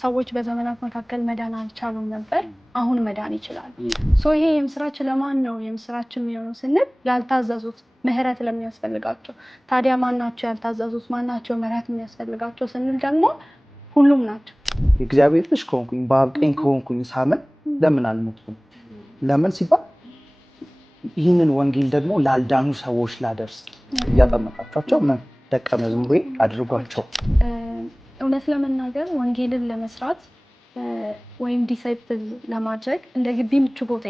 ሰዎች በዘመናት መካከል መዳን አልቻሉም ነበር፣ አሁን መዳን ይችላሉ። ይሄ የምስራች ለማን ነው የምስራች የሚሆነው ስንል ያልታዘዙት ምህረት ለሚያስፈልጋቸው። ታዲያ ማናቸው ያልታዘዙት? ማናቸው ምህረት የሚያስፈልጋቸው ስንል ደግሞ ሁሉም ናቸው። እግዚአብሔር ልጅ ከሆንኩኝ በአብ ቀኝ ከሆንኩኝ ሳምን ለምን አልሞትኩም? ለምን ሲባል ይህንን ወንጌል ደግሞ ላልዳኑ ሰዎች ላደርስ እያጠመቃቸው ደቀ መዝሙሬ አድርጓቸው። እውነት ለመናገር ወንጌልን ለመስራት ወይም ዲሳይፕል ለማድረግ እንደ ግቢ ምቹ ቦታ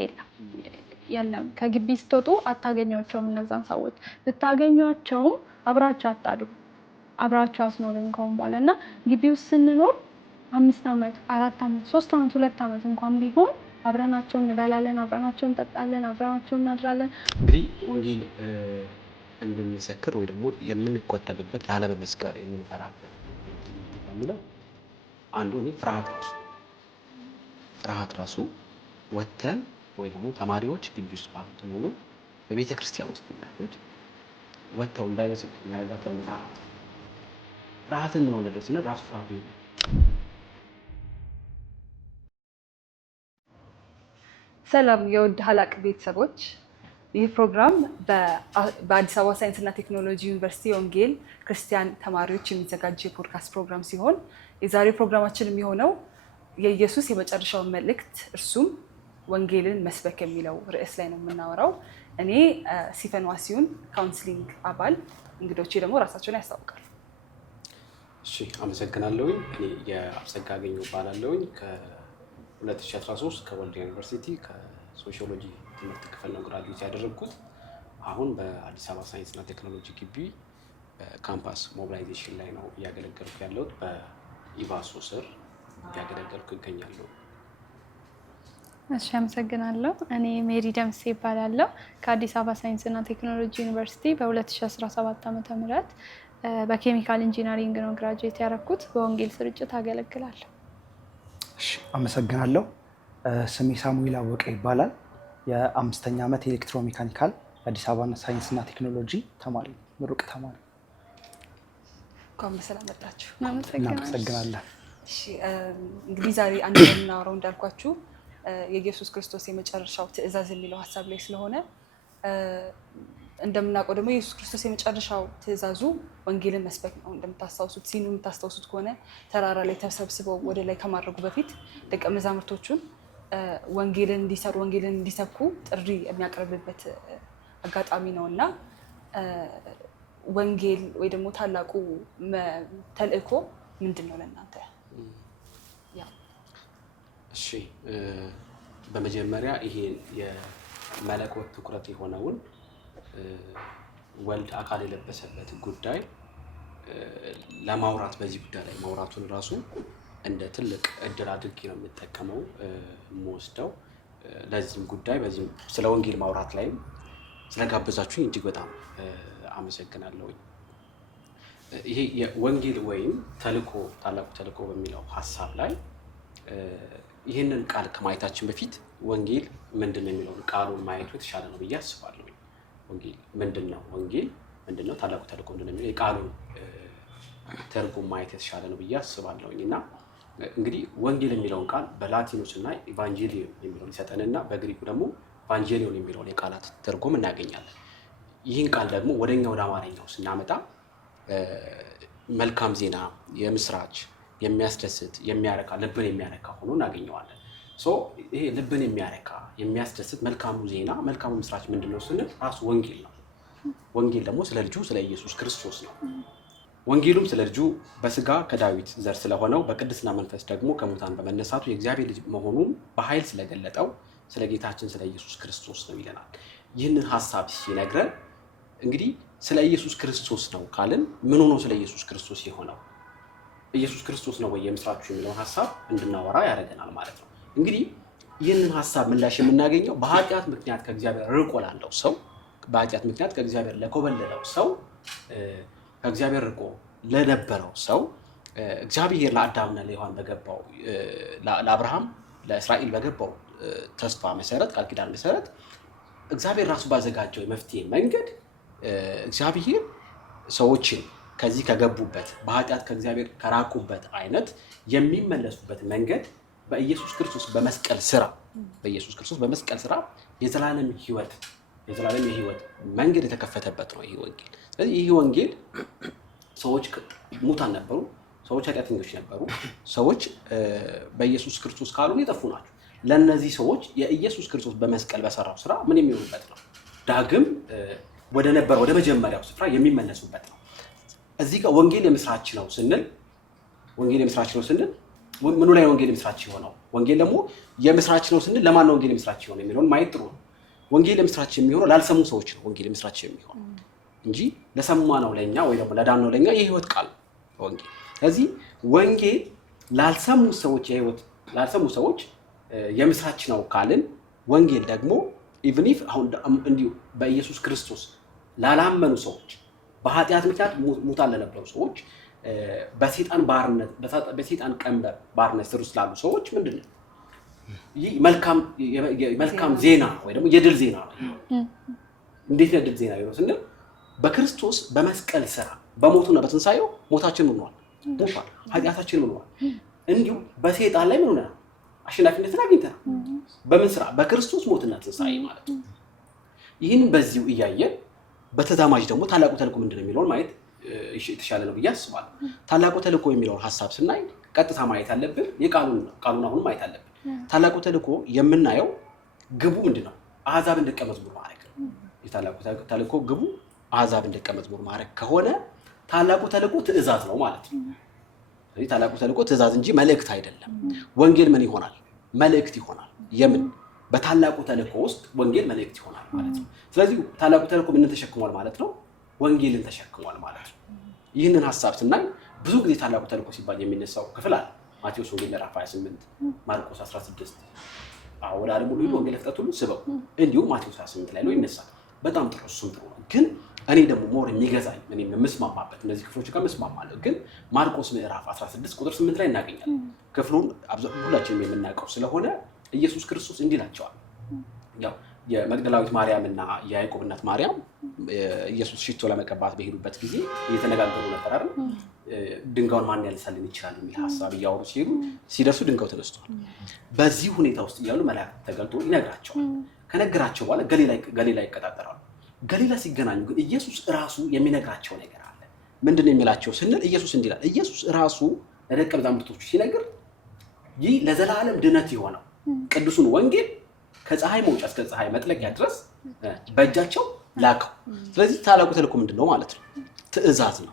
የለም። ከግቢ ስትወጡ አታገኟቸውም። እነዛን ሰዎች ብታገኟቸውም አብራቸው አታድሩ፣ አብራቸው አስኖርን ከሆን በኋላ እና ግቢ ውስጥ ስንኖር 5 ዓመት 4 ዓመት 3 ዓመት 2 ዓመት እንኳን ቢሆን አብረናቸው እንበላለን፣ አብረናቸው እንጠጣለን፣ አብረናቸው እናድራለን። እንግዲህ ወንጌል እንድንሰክር ወይ ደግሞ የምንቆጠብበት ያለመመስከር የምንፈራበት የሚለው አንዱ ፍርሃት ራሱ ወተን ወይ ደግሞ ተማሪዎች ግቢ ውስጥ ባሉት ሆኖ በቤተ ክርስቲያን ውስጥ ያሉት ወተው እንዳይመስል ያላቸው ፍርሃትን ነው ለደስና ራሱ ፍርሃት ነው። ሰላም የውድ ሀላቅ ቤተሰቦች፣ ይህ ፕሮግራም በአዲስ አበባ ሳይንስና ቴክኖሎጂ ዩኒቨርሲቲ ወንጌል ክርስቲያን ተማሪዎች የሚዘጋጅ የፖድካስት ፕሮግራም ሲሆን የዛሬው ፕሮግራማችን የሚሆነው የኢየሱስ የመጨረሻውን መልእክት እርሱም ወንጌልን መስበክ የሚለው ርዕስ ላይ ነው የምናወራው። እኔ ሲፈን ዋሲሁን ካውንስሊንግ አባል፣ እንግዶቼ ደግሞ ራሳቸውን ያስታውቃሉ። እሺ፣ አመሰግናለሁኝ። እኔ የአብጸጋ አገኘሁ እባላለሁኝ። ከ2013 ከወልዲያ ዩኒቨርሲቲ ከሶሺዮሎጂ ትምህርት ክፍል ነው ግራጁዌት ያደረግኩት። አሁን በአዲስ አበባ ሳይንስና ቴክኖሎጂ ግቢ በካምፓስ ሞቢላይዜሽን ላይ ነው እያገለገልኩ ያለሁት። በኢቫሶ ስር እያገለገልኩ ይገኛለሁ። እሺ፣ አመሰግናለሁ። እኔ ሜሪ ደምሴ እባላለሁ። ከአዲስ አበባ ሳይንስና ቴክኖሎጂ ዩኒቨርሲቲ በ2017 ዓ.ም በኬሚካል ኢንጂነሪንግ ነው ግራጁዌት ያደረኩት። በወንጌል ስርጭት አገለግላለሁ። እሺ፣ አመሰግናለሁ። ስሜ ሳሙኤል አወቀ ይባላል። የ5ኛ ዓመት ኤሌክትሮሜካኒካል አዲስ አበባ ሳይንስና ቴክኖሎጂ ተማሪ ምሩቅ ተማሪ። እንኳን በሰላም መጣችሁ። እናመሰግናለን። እሺ፣ እንግዲህ ዛሬ አንድ የምናወራው እንዳልኳችሁ የኢየሱስ ክርስቶስ የመጨረሻው ትእዛዝ የሚለው ሀሳብ ላይ ስለሆነ እንደምናውቀው ደግሞ የኢየሱስ ክርስቶስ የመጨረሻው ትእዛዙ ወንጌልን መስበክ ነው። እንደምታስታውሱት ሲኑ የምታስታውሱት ከሆነ ተራራ ላይ ተሰብስበው ወደ ላይ ከማድረጉ በፊት ደቀ መዛሙርቶቹን ወንጌልን እንዲሰሩ ወንጌልን እንዲሰብኩ ጥሪ የሚያቀርብበት አጋጣሚ ነው እና ወንጌል ወይ ደግሞ ታላቁ ተልእኮ ምንድን ነው ለእናንተ? እሺ፣ በመጀመሪያ ይሄ የመለኮት ትኩረት የሆነውን ወልድ አካል የለበሰበት ጉዳይ ለማውራት በዚህ ጉዳይ ላይ ማውራቱን ራሱ እንደ ትልቅ እድል አድርጌ ነው የምጠቀመው የምወስደው። ለዚህም ጉዳይ በዚህ ስለ ወንጌል ማውራት ላይም ስለጋበዛችሁኝ እጅግ በጣም አመሰግናለሁ። ይሄ የወንጌል ወይም ተልእኮ ታላቁ ተልእኮ በሚለው ሀሳብ ላይ ይህንን ቃል ከማየታችን በፊት ወንጌል ምንድን ነው የሚለውን ቃሉን ማየቱ የተሻለ ነው ብዬ አስባለሁ። ወንጌል ምንድን ነው? ወንጌል ምንድን ነው? ታላቁ ተልእኮ ምንድን ነው የሚለው የቃሉን ትርጉም ማየት የተሻለ ነው ብዬ አስባለሁኝ። እና እንግዲህ ወንጌል የሚለውን ቃል በላቲኑ ስናይ ኢቫንጀሊዮን የሚለውን ይሰጠንና በግሪኩ ደግሞ ኢቫንጀሊዮን የሚለውን የቃላት ትርጉም እናገኛለን። ይህን ቃል ደግሞ ወደኛ ወደ አማርኛው ስናመጣ መልካም ዜና፣ የምስራች፣ የሚያስደስት፣ የሚያረካ፣ ልብን የሚያረካ ሆኖ እናገኘዋለን። ይሄ ልብን የሚያረካ የሚያስደስት መልካሙ ዜና መልካሙ ምስራች ምንድነው ስንል ራሱ ወንጌል ነው። ወንጌል ደግሞ ስለ ልጁ ስለ ኢየሱስ ክርስቶስ ነው። ወንጌሉም ስለ ልጁ በስጋ ከዳዊት ዘር ስለሆነው በቅድስና መንፈስ ደግሞ ከሙታን በመነሳቱ የእግዚአብሔር ልጅ መሆኑን በኃይል ስለገለጠው ስለ ጌታችን ስለ ኢየሱስ ክርስቶስ ነው ይለናል። ይህንን ሀሳብ ሲነግረን እንግዲህ ስለ ኢየሱስ ክርስቶስ ነው ካልን ምን ሆኖ ስለ ኢየሱስ ክርስቶስ የሆነው ኢየሱስ ክርስቶስ ነው ወይ የምስራቹ የሚለውን ሀሳብ እንድናወራ ያደርገናል ማለት ነው። እንግዲህ ይህንን ሀሳብ ምላሽ የምናገኘው በኃጢአት ምክንያት ከእግዚአብሔር ርቆ ላለው ሰው፣ በኃጢአት ምክንያት ከእግዚአብሔር ለኮበለለው ሰው፣ ከእግዚአብሔር ርቆ ለነበረው ሰው እግዚአብሔር ለአዳምና ለሔዋን በገባው ለአብርሃም ለእስራኤል በገባው ተስፋ መሰረት ቃል ኪዳን መሰረት እግዚአብሔር ራሱ ባዘጋጀው የመፍትሄ መንገድ እግዚአብሔር ሰዎችን ከዚህ ከገቡበት በኃጢአት ከእግዚአብሔር ከራቁበት አይነት የሚመለሱበት መንገድ በኢየሱስ ክርስቶስ በመስቀል ስራ የዘላለም የህይወት መንገድ የተከፈተበት ነው ይህ ወንጌል። ስለዚህ ይህ ወንጌል ሰዎች ሙታን ነበሩ፣ ሰዎች ኃጢአተኞች ነበሩ፣ ሰዎች በኢየሱስ ክርስቶስ ካልሆኑ የጠፉ ናቸው። ለእነዚህ ሰዎች የኢየሱስ ክርስቶስ በመስቀል በሰራው ስራ ምን የሚሆኑበት ነው? ዳግም ወደ መጀመሪያው ስፍራ የሚመለሱበት ነው። እዚህ ጋር ወንጌል የምስራች ነው ስንል ምኑ ላይ ወንጌል የምስራች የሆነው? ወንጌል ደግሞ የምስራች ነው ስንል ለማን ነው ወንጌል የምስራች የሆነው የሚለውን ማየት ጥሩ ነው። ወንጌል የምስራች የሚሆነው ላልሰሙ ሰዎች ነው። ወንጌል የምስራች የሚሆነው እንጂ ለሰማነው ለኛ ወይ ደግሞ ለዳነው ለኛ የህይወት ቃል ወንጌል። ስለዚህ ወንጌል ላልሰሙ ሰዎች የምስራች ነው ካልን ወንጌል ደግሞ ኢቭን ኢፍ አሁን እንዲሁ በኢየሱስ ክርስቶስ ላላመኑ ሰዎች በኃጢአት ምክንያት ሙታን ለነበሩ ሰዎች በሰይጣን ቀንበር ባርነት ስር ውስጥ ላሉ ሰዎች ምንድነው ይህ መልካም ዜና ወይ ደግሞ የድል ዜና ነው። እንዴት ነው የድል ዜና ነው ስንል በክርስቶስ በመስቀል ስራ በሞቱና በትንሳኤው ሞታችን ሆኗል፣ ኃጢአታችን ሆኗል። እንዲሁ በሰይጣን ላይ ምን ሆነናል? አሸናፊነትን አግኝተናል። በምን ስራ? በክርስቶስ ሞትና ትንሳኤ ማለት ነው። ይህን በዚሁ እያየን በተዛማጅ ደግሞ ታላቁ ተልእኮ ምንድነው የሚለውን ማየት የተሻለ ነው ብዬ አስባለሁ። ታላቁ ተልእኮ የሚለውን ሀሳብ ስናይ ቀጥታ ማየት አለብን፣ ቃሉን አሁን ማየት አለብን። ታላቁ ተልእኮ የምናየው ግቡ ምንድነው? አሕዛብን ደቀ መዝሙር ማድረግ ነው። የታላቁ ተልእኮ ግቡ አሕዛብን ደቀ መዝሙር ማድረግ ከሆነ ታላቁ ተልእኮ ትእዛዝ ነው ማለት ነው። ስለዚህ ታላቁ ተልእኮ ትእዛዝ እንጂ መልእክት አይደለም። ወንጌል ምን ይሆናል? መልእክት ይሆናል። የምን በታላቁ ተልእኮ ውስጥ ወንጌል መልእክት ይሆናል ማለት ነው። ስለዚህ ታላቁ ተልእኮ ምን ተሸክሟል ማለት ነው? ወንጌልን ተሸክሟል ማለት ነው። ይህንን ሀሳብ ስናይ ብዙ ጊዜ ታላቁ ተልእኮ ሲባል የሚነሳው ክፍል አለ። ማቴዎስ ወንጌል ምዕራፍ 28፣ ማርቆስ 16 ወደ ዓለም ሁሉ ወንጌል ፍጥረት ሁሉ ስበኩ፣ እንዲሁም ማቴዎስ 28 ላይ ነው ይነሳል። በጣም ጥሩ፣ እሱም ጥሩ ነው። ግን እኔ ደግሞ ሞር የሚገዛኝ እኔ የምስማማበት እነዚህ ክፍሎች ጋር መስማማለሁ። ግን ማርቆስ ምዕራፍ 16 ቁጥር 8 ላይ እናገኛለን። ክፍሉን ሁላችንም የምናውቀው ስለሆነ ኢየሱስ ክርስቶስ እንዲህ ይላቸዋል። ያው የመግደላዊት ማርያም እና የያዕቆብ እናት ማርያም ኢየሱስ ሽቶ ለመቀባት በሄዱበት ጊዜ እየተነጋገሩ ነበር አይደል? ድንጋዩን ማን ያነሳልን ይችላል የሚል ሀሳብ እያወሩ ሲደርሱ ድንጋዩ ተነስቷል። በዚህ ሁኔታ ውስጥ እያሉ መልአክ ተገልጦ ይነግራቸዋል። ከነገራቸው በኋላ ገሊላ ይቀጣጠራሉ። ገሊላ ሲገናኙ ግን ኢየሱስ ራሱ የሚነግራቸው ነገር አለ። ምንድነው የሚላቸው ስንል ኢየሱስ እንዲህ ይላል። ኢየሱስ ራሱ ለደቀ መዛሙርቶቹ ሲነግር ይህ ለዘላለም ድነት የሆነው ቅዱሱን ወንጌል ከፀሐይ መውጫ እስከ ፀሐይ መጥለቂያ ድረስ በእጃቸው ላከው። ስለዚህ ታላቁ ተልእኮ ምንድነው ማለት ነው? ትእዛዝ ነው።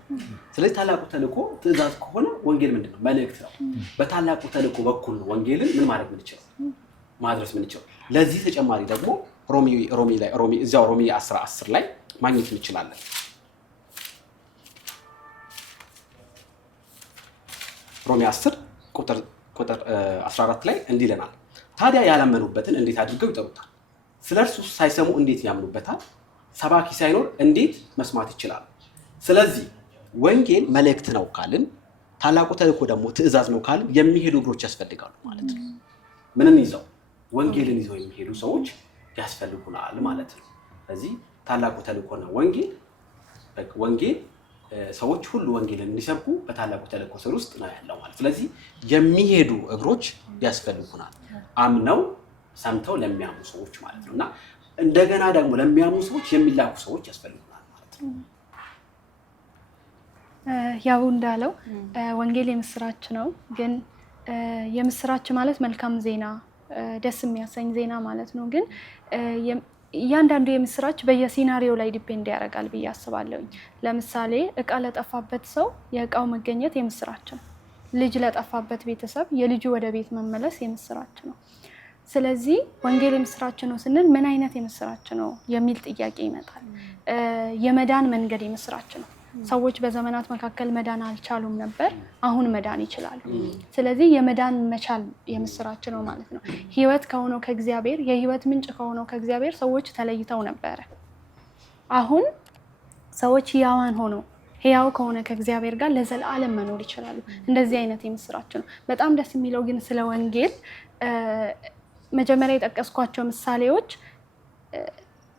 ስለዚህ ታላቁ ተልእኮ ትእዛዝ ከሆነ ወንጌል ምንድነው? መልእክት ነው። በታላቁ ተልእኮ በኩል ነው ወንጌልን ምን ማድረግ ምንችለው? ማድረስ ምንችለው። ለዚህ ተጨማሪ ደግሞ ሮሚ 10 ላይ ማግኘት እንችላለን። ሮሚ 10 ቁጥር 14 ላይ እንዲህ ይለናል። ታዲያ ያላመኑበትን እንዴት አድርገው ይጠሩታል? ስለ እርሱ ሳይሰሙ እንዴት ያምኑበታል? ሰባኪ ሳይኖር እንዴት መስማት ይችላሉ? ስለዚህ ወንጌል መልእክት ነው ካልን፣ ታላቁ ተልእኮ ደግሞ ትእዛዝ ነው ካልን የሚሄዱ እግሮች ያስፈልጋሉ ማለት ነው። ምንን ይዘው? ወንጌልን ይዘው የሚሄዱ ሰዎች ያስፈልጉናል ማለት ነው። ስለዚህ ታላቁ ተልእኮ ነው ወንጌል ሰዎች ሁሉ ወንጌልን እንዲሰብኩ በታላቁ ተልእኮ ስር ውስጥ ነው ያለው ማለት። ስለዚህ የሚሄዱ እግሮች ያስፈልጉናል፣ አምነው ሰምተው ለሚያምኑ ሰዎች ማለት ነው። እና እንደገና ደግሞ ለሚያምኑ ሰዎች የሚላኩ ሰዎች ያስፈልጉናል ማለት ነው። ያው እንዳለው ወንጌል የምስራች ነው። ግን የምስራች ማለት መልካም ዜና፣ ደስ የሚያሰኝ ዜና ማለት ነው። ግን እያንዳንዱ የምስራች በየሲናሪዮ ላይ ዲፔንድ ያደርጋል ብዬ አስባለሁ። ለምሳሌ እቃ ለጠፋበት ሰው የእቃው መገኘት የምስራች ነው። ልጅ ለጠፋበት ቤተሰብ የልጁ ወደ ቤት መመለስ የምስራች ነው። ስለዚህ ወንጌል የምስራች ነው ስንል ምን አይነት የምስራች ነው የሚል ጥያቄ ይመጣል። የመዳን መንገድ የምስራች ነው። ሰዎች በዘመናት መካከል መዳን አልቻሉም ነበር፣ አሁን መዳን ይችላሉ። ስለዚህ የመዳን መቻል የምስራች ነው ማለት ነው። ሕይወት ከሆነው ከእግዚአብሔር፣ የሕይወት ምንጭ ከሆነው ከእግዚአብሔር ሰዎች ተለይተው ነበረ። አሁን ሰዎች ሕያዋን ሆነው ሕያው ከሆነ ከእግዚአብሔር ጋር ለዘላለም መኖር ይችላሉ። እንደዚህ አይነት የምስራች ነው። በጣም ደስ የሚለው ግን ስለ ወንጌል መጀመሪያ የጠቀስኳቸው ምሳሌዎች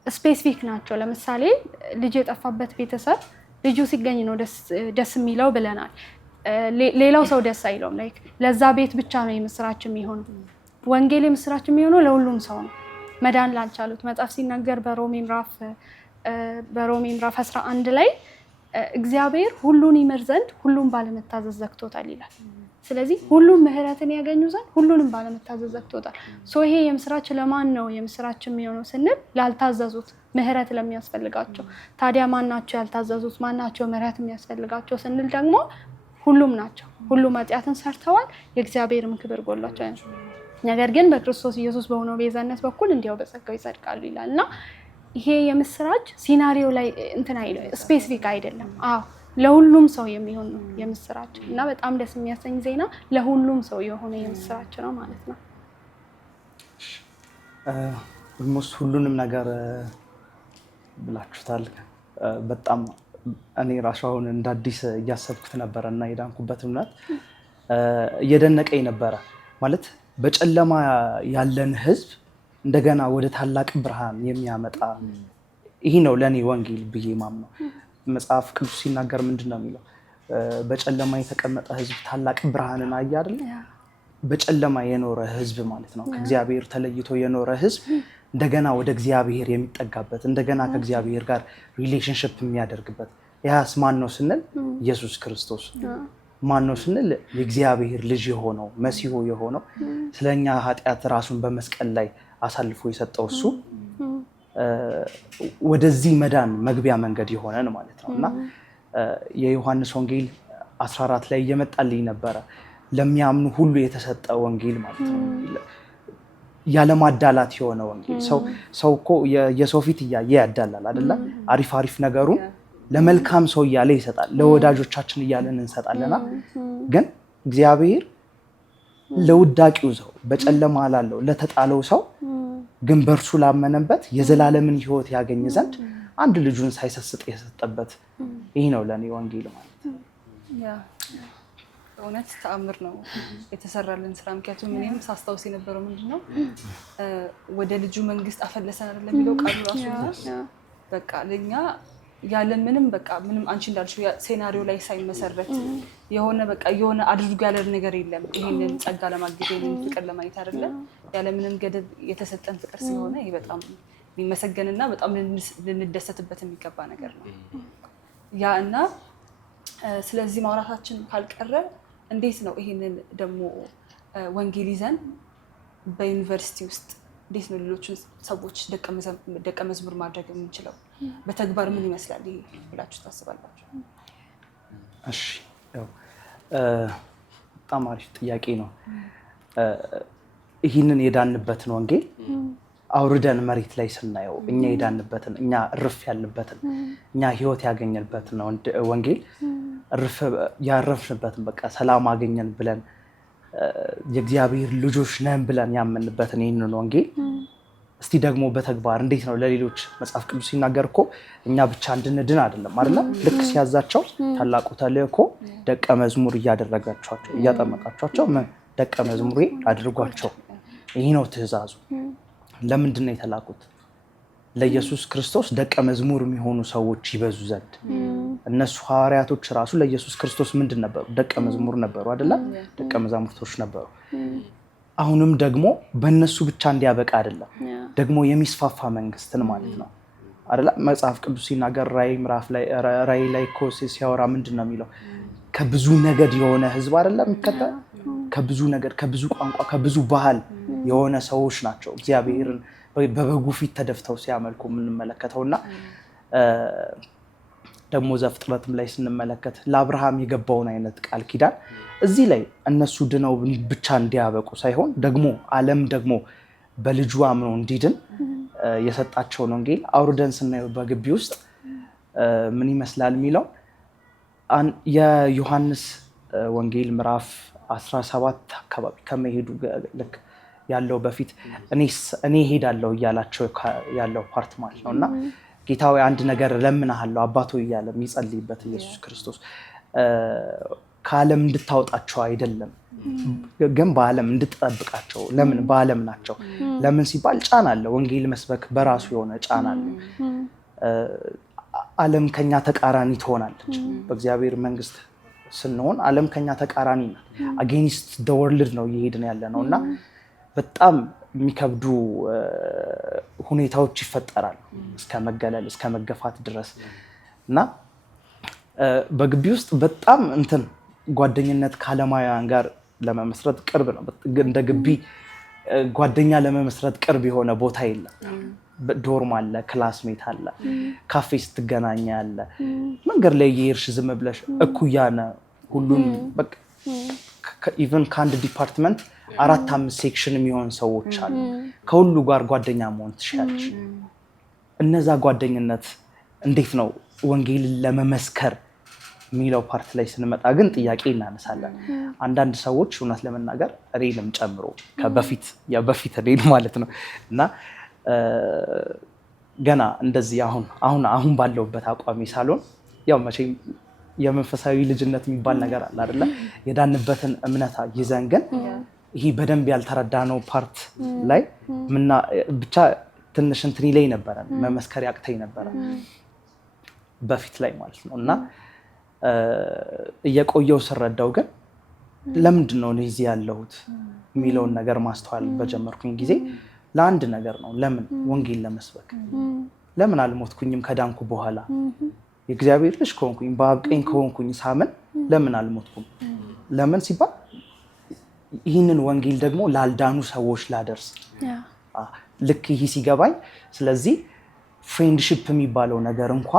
ስፔሲፊክ ናቸው። ለምሳሌ ልጅ የጠፋበት ቤተሰብ ልጁ ሲገኝ ነው ደስ የሚለው ብለናል። ሌላው ሰው ደስ አይለውም። ላይክ ለዛ ቤት ብቻ ነው የምስራች የሚሆነው። ወንጌል የምስራች የሚሆነው ለሁሉም ሰው ነው። መዳን ላልቻሉት መጽሐፍ ሲናገር በሮሜ ምዕራፍ 11 ላይ እግዚአብሔር ሁሉን ይምር ዘንድ ሁሉን ባለመታዘዝ ዘግቶታል ይላል። ስለዚህ ሁሉም ምህረትን ያገኙ ዘንድ ሁሉንም ባለመታዘዝ ዘግቶታል። ይሄ የምስራች ለማን ነው የምስራች የሚሆነው ስንል ላልታዘዙት፣ ምህረት ለሚያስፈልጋቸው። ታዲያ ማናቸው ያልታዘዙት? ማናቸው ምህረት የሚያስፈልጋቸው ስንል ደግሞ ሁሉም ናቸው። ሁሉም ኃጢአትን ሰርተዋል፣ የእግዚአብሔርም ክብር ጎድሏቸዋል። ነገር ግን በክርስቶስ ኢየሱስ በሆነው ቤዛነት በኩል እንዲያው በጸጋው ይጸድቃሉ ይላል እና ይሄ የምስራች ሲናሪዮ ላይ ስፔሲፊክ አይደለም። ለሁሉም ሰው የሚሆን ነው የምስራች እና በጣም ደስ የሚያሰኝ ዜና ለሁሉም ሰው የሆነ የምስራች ነው ማለት ነው። ኦልሞስት ሁሉንም ነገር ብላችሁታል። በጣም እኔ ራሱ አሁን እንደ አዲስ እያሰብኩት ነበረ እና የዳንኩበት እምነት እየደነቀኝ ነበረ። ማለት በጨለማ ያለን ህዝብ እንደገና ወደ ታላቅ ብርሃን የሚያመጣ ይሄ ነው ለእኔ ወንጌል ብዬ ማምነው። መጽሐፍ ቅዱስ ሲናገር ምንድን ነው የሚለው? በጨለማ የተቀመጠ ህዝብ ታላቅ ብርሃንን አየ አይደል? በጨለማ የኖረ ህዝብ ማለት ነው። ከእግዚአብሔር ተለይቶ የኖረ ህዝብ እንደገና ወደ እግዚአብሔር የሚጠጋበት፣ እንደገና ከእግዚአብሔር ጋር ሪሌሽንሽፕ የሚያደርግበት። ያስ ማን ነው ስንል ኢየሱስ ክርስቶስ። ማን ነው ስንል የእግዚአብሔር ልጅ የሆነው መሲሁ የሆነው ስለኛ ኃጢአት ራሱን በመስቀል ላይ አሳልፎ የሰጠው እሱ ወደዚህ መዳን መግቢያ መንገድ የሆነን ማለት ነው። እና የዮሐንስ ወንጌል 14 ላይ እየመጣልኝ ነበረ። ለሚያምኑ ሁሉ የተሰጠ ወንጌል ማለት ነው። ያለማዳላት የሆነ ወንጌል። ሰው እኮ የሰው ፊት እያየ ያዳላል አይደለ? አሪፍ ነገሩን ለመልካም ሰው እያለ ይሰጣል። ለወዳጆቻችን እያለን እንሰጣለና ግን እግዚአብሔር ለውዳቂው ሰው፣ በጨለማ ላለው ለተጣለው ሰው ግን በእርሱ ላመነበት የዘላለምን ሕይወት ያገኝ ዘንድ አንድ ልጁን ሳይሰስጥ የሰጠበት ይህ ነው ለእኔ ወንጌል ማለት ነው። እውነት ተአምር ነው የተሰራልን ስራ። ምክንያቱም እኔም ሳስታውስ የነበረው ምንድነው ወደ ልጁ መንግስት አፈለሰን አይደል የሚለው ቃሉ ራሱ በቃ ለኛ ያለን ምንም አንቺ እንዳልሽው ሴናሪዮ ላይ ሳይመሰረት የሆነ አድርጎ ያለ ነገር የለም። ይሄንን ጸጋ ለማግኘት ይሄንን ፍቅር ለማየት አይደለም ያለ ምንም ገደብ የተሰጠን ፍቅር ስለሆነ ይሄ በጣም የሚመሰገንና በጣም ልንደሰትበት የሚገባ ነገር ነው ያ እና ስለዚህ ማውራታችን ካልቀረ እንዴት ነው ይሄንን ደግሞ ወንጌል ይዘን በዩኒቨርሲቲ ውስጥ እንዴት ነው ሌሎችን ሰዎች ደቀ መዝሙር ማድረግ የምንችለው? በተግባር ምን ይመስላል ይሄ ብላችሁ ታስባላችሁ? እሺ በጣም አሪፍ ጥያቄ ነው። ይህንን የዳንበትን ወንጌል አውርደን መሬት ላይ ስናየው እኛ የዳንበትን፣ እኛ እርፍ ያልንበትን፣ እኛ ህይወት ያገኘንበትን ወንጌል ያረፍንበትን በቃ ሰላም አገኘን ብለን የእግዚአብሔር ልጆች ነን ብለን ያመንበትን ይህንን ወንጌል እስቲ ደግሞ በተግባር እንዴት ነው ለሌሎች? መጽሐፍ ቅዱስ ሲናገር እኮ እኛ ብቻ እንድንድን አይደለም አይደል? ልክ ሲያዛቸው ታላቁ ተልእኮ ደቀ መዝሙር እያደረጋቸዋቸው እያጠመቃቸዋቸው ደቀ መዝሙሬ አድርጓቸው። ይህ ነው ትእዛዙ። ለምንድን ነው የተላኩት? ለኢየሱስ ክርስቶስ ደቀ መዝሙር የሚሆኑ ሰዎች ይበዙ ዘንድ። እነሱ ሐዋርያቶች ራሱ ለኢየሱስ ክርስቶስ ምንድን ነበሩ? ደቀ መዝሙር ነበሩ አይደል? ደቀ መዛሙርቶች ነበሩ። አሁንም ደግሞ በእነሱ ብቻ እንዲያበቃ አይደለም፣ ደግሞ የሚስፋፋ መንግስትን ማለት ነው አይደል? መጽሐፍ ቅዱስ ሲናገር ራእይ ላይ እኮ ሲያወራ ምንድን ነው የሚለው? ከብዙ ነገድ የሆነ ህዝብ አይደለም የሚከተል፣ ከብዙ ነገድ፣ ከብዙ ቋንቋ፣ ከብዙ ባህል የሆነ ሰዎች ናቸው እግዚአብሔርን በበጉ ፊት ተደፍተው ሲያመልኩ የምንመለከተውና ደግሞ ዘፍጥረትም ላይ ስንመለከት ለአብርሃም የገባውን አይነት ቃል ኪዳን እዚህ ላይ እነሱ ድነው ብቻ እንዲያበቁ ሳይሆን ደግሞ ዓለም ደግሞ በልጁ አምኖ እንዲድን የሰጣቸውን ወንጌል አውርደን ስናየው በግቢ ውስጥ ምን ይመስላል የሚለው የዮሐንስ ወንጌል ምዕራፍ 17 አካባቢ ከመሄዱ ልክ ያለው በፊት እኔ ሄዳለሁ እያላቸው ያለው ፓርት ማለት ነውና ጌታዊ አንድ ነገር ለምንሃለሁ አባቶ እያለ የሚጸልይበት ኢየሱስ ክርስቶስ ከዓለም እንድታወጣቸው አይደለም ግን በዓለም እንድትጠብቃቸው። ለምን በዓለም ናቸው? ለምን ሲባል ጫና አለ። ወንጌል መስበክ በራሱ የሆነ ጫና አለ። ዓለም ከኛ ተቃራኒ ትሆናለች። በእግዚአብሔር መንግስት ስንሆን ዓለም ከኛ ተቃራኒ ናት። አጌንስት ዘ ወርልድ ነው እየሄድን ያለ ነው እና በጣም የሚከብዱ ሁኔታዎች ይፈጠራሉ እስከ መገለል እስከ መገፋት ድረስ እና በግቢ ውስጥ በጣም ጓደኝነት ከዓለማውያን ጋር ለመመስረት ቅርብ ነው። እንደ ግቢ ጓደኛ ለመመስረት ቅርብ የሆነ ቦታ የለም። ዶርም አለ፣ ክላስሜት አለ፣ ካፌ ስትገናኝ አለ፣ መንገድ ላይ የሄድሽ ዝም ብለሽ እኩያ ነው ሁሉም በቃ ኢቨን ከአንድ ዲፓርትመንት 4-5 ሴክሽን የሚሆን ሰዎች አሉ። ከሁሉ ጋር ጓደኛ መሆን ትችላለሽ። እነዛ ጓደኝነት እንዴት ነው ወንጌልን ለመመስከር የሚለው ፓርት ላይ ስንመጣ ግን ጥያቄ እናነሳለን። አንዳንድ ሰዎች እውነት ለመናገር እኔንም ጨምሮ በፊት እኔን ማለት ነው እና ገና እንደዚህ አሁን ባለውበት አቋሚ ሳልሆን ያው መቼም የመንፈሳዊ ልጅነት የሚባል ነገር አለ አይደለ? የዳንበትን እምነት ይዘን ግን ይሄ በደንብ ያልተረዳነው ፓርት ላይ ብቻ ትንሽ እንትኔ ላይ ነበረ መመስከር ያቅተኝ ነበረ በፊት ላይ ማለት ነው እና እየቆየው ስረዳው ግን ለምንድን ነው እዚህ ያለሁት የሚለውን ነገር ማስተዋል በጀመርኩኝ ጊዜ ለአንድ ነገር ነው። ለምን ወንጌል ለመስበክ ለምን አልሞትኩኝም ከዳንኩ በኋላ የእግዚአብሔር ልጅ ከሆንኩኝ በአብ ቀኝ ከሆንኩኝ ሳምን ለምን አልሞትኩም? ለምን ሲባል ይህንን ወንጌል ደግሞ ላልዳኑ ሰዎች ላደርስ ልክ ይህ ሲገባኝ ስለዚህ ፍሬንድሺፕ የሚባለው ነገር እንኳ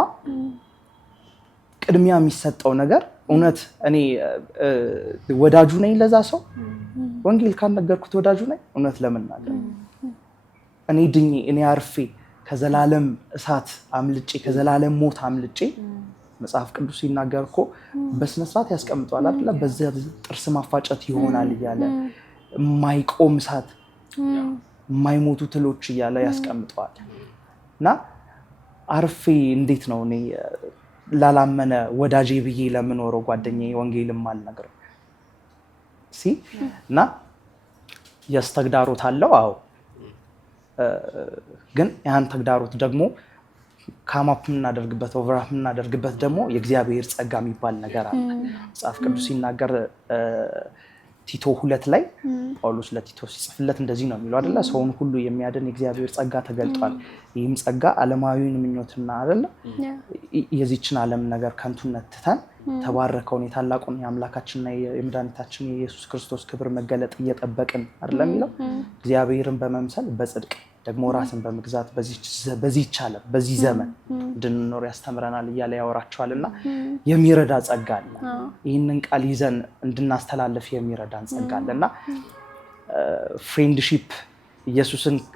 ቅድሚያ የሚሰጠው ነገር እውነት እኔ ወዳጁ ነኝ ለዛ ሰው ወንጌል ካልነገርኩት ወዳጁ ነኝ እውነት ለመናገር እኔ ድኜ እኔ አርፌ ከዘላለም እሳት አምልጬ ከዘላለም ሞት አምልጬ መጽሐፍ ቅዱስ ሲናገር እኮ በስነ ስርዓት ያስቀምጧል አይደል? በዛ ጥርስ ማፋጨት ይሆናል እያለ የማይቆም እሳት የማይሞቱ ትሎች እያለ ያስቀምጠዋል። እና አርፌ እንዴት ነው እኔ ላላመነ ወዳጄ ብዬ ለምኖረው ጓደኛዬ ወንጌልም አልነግረው እና ያስተግዳሮት አለው። አዎ ግን ያን ተግዳሮት ደግሞ ካማፕ የምናደርግበት ኦቨራፕ የምናደርግበት ደግሞ የእግዚአብሔር ጸጋ የሚባል ነገር አለ። መጽሐፍ ቅዱስ ሲናገር ቲቶ 2 ላይ ጳውሎስ ለቲቶ ሲጽፍለት እንደዚህ ነው የሚለው አይደለ? ሰውን ሁሉ የሚያድን የእግዚአብሔር ጸጋ ተገልጧል። ይህም ጸጋ ዓለማዊውን ምኞትና አይደለ የዚችን ዓለም ነገር ከንቱነት ትተን ተባረከውን የታላቁን የአምላካችንና የመድኃኒታችን የኢየሱስ ክርስቶስ ክብር መገለጥ እየጠበቅን አይደለ የሚለው እግዚአብሔርን በመምሰል በጽድቅ ደግሞ ራስን በመግዛት በዚህች ዓለም በዚህ ዘመን እንድንኖር ያስተምረናል እያለ ያወራቸዋልና የሚረዳ ጸጋ አለ። ይህንን ቃል ይዘን እንድናስተላልፍ የሚረዳን ጸጋ አለና ፍሬንድሺፕ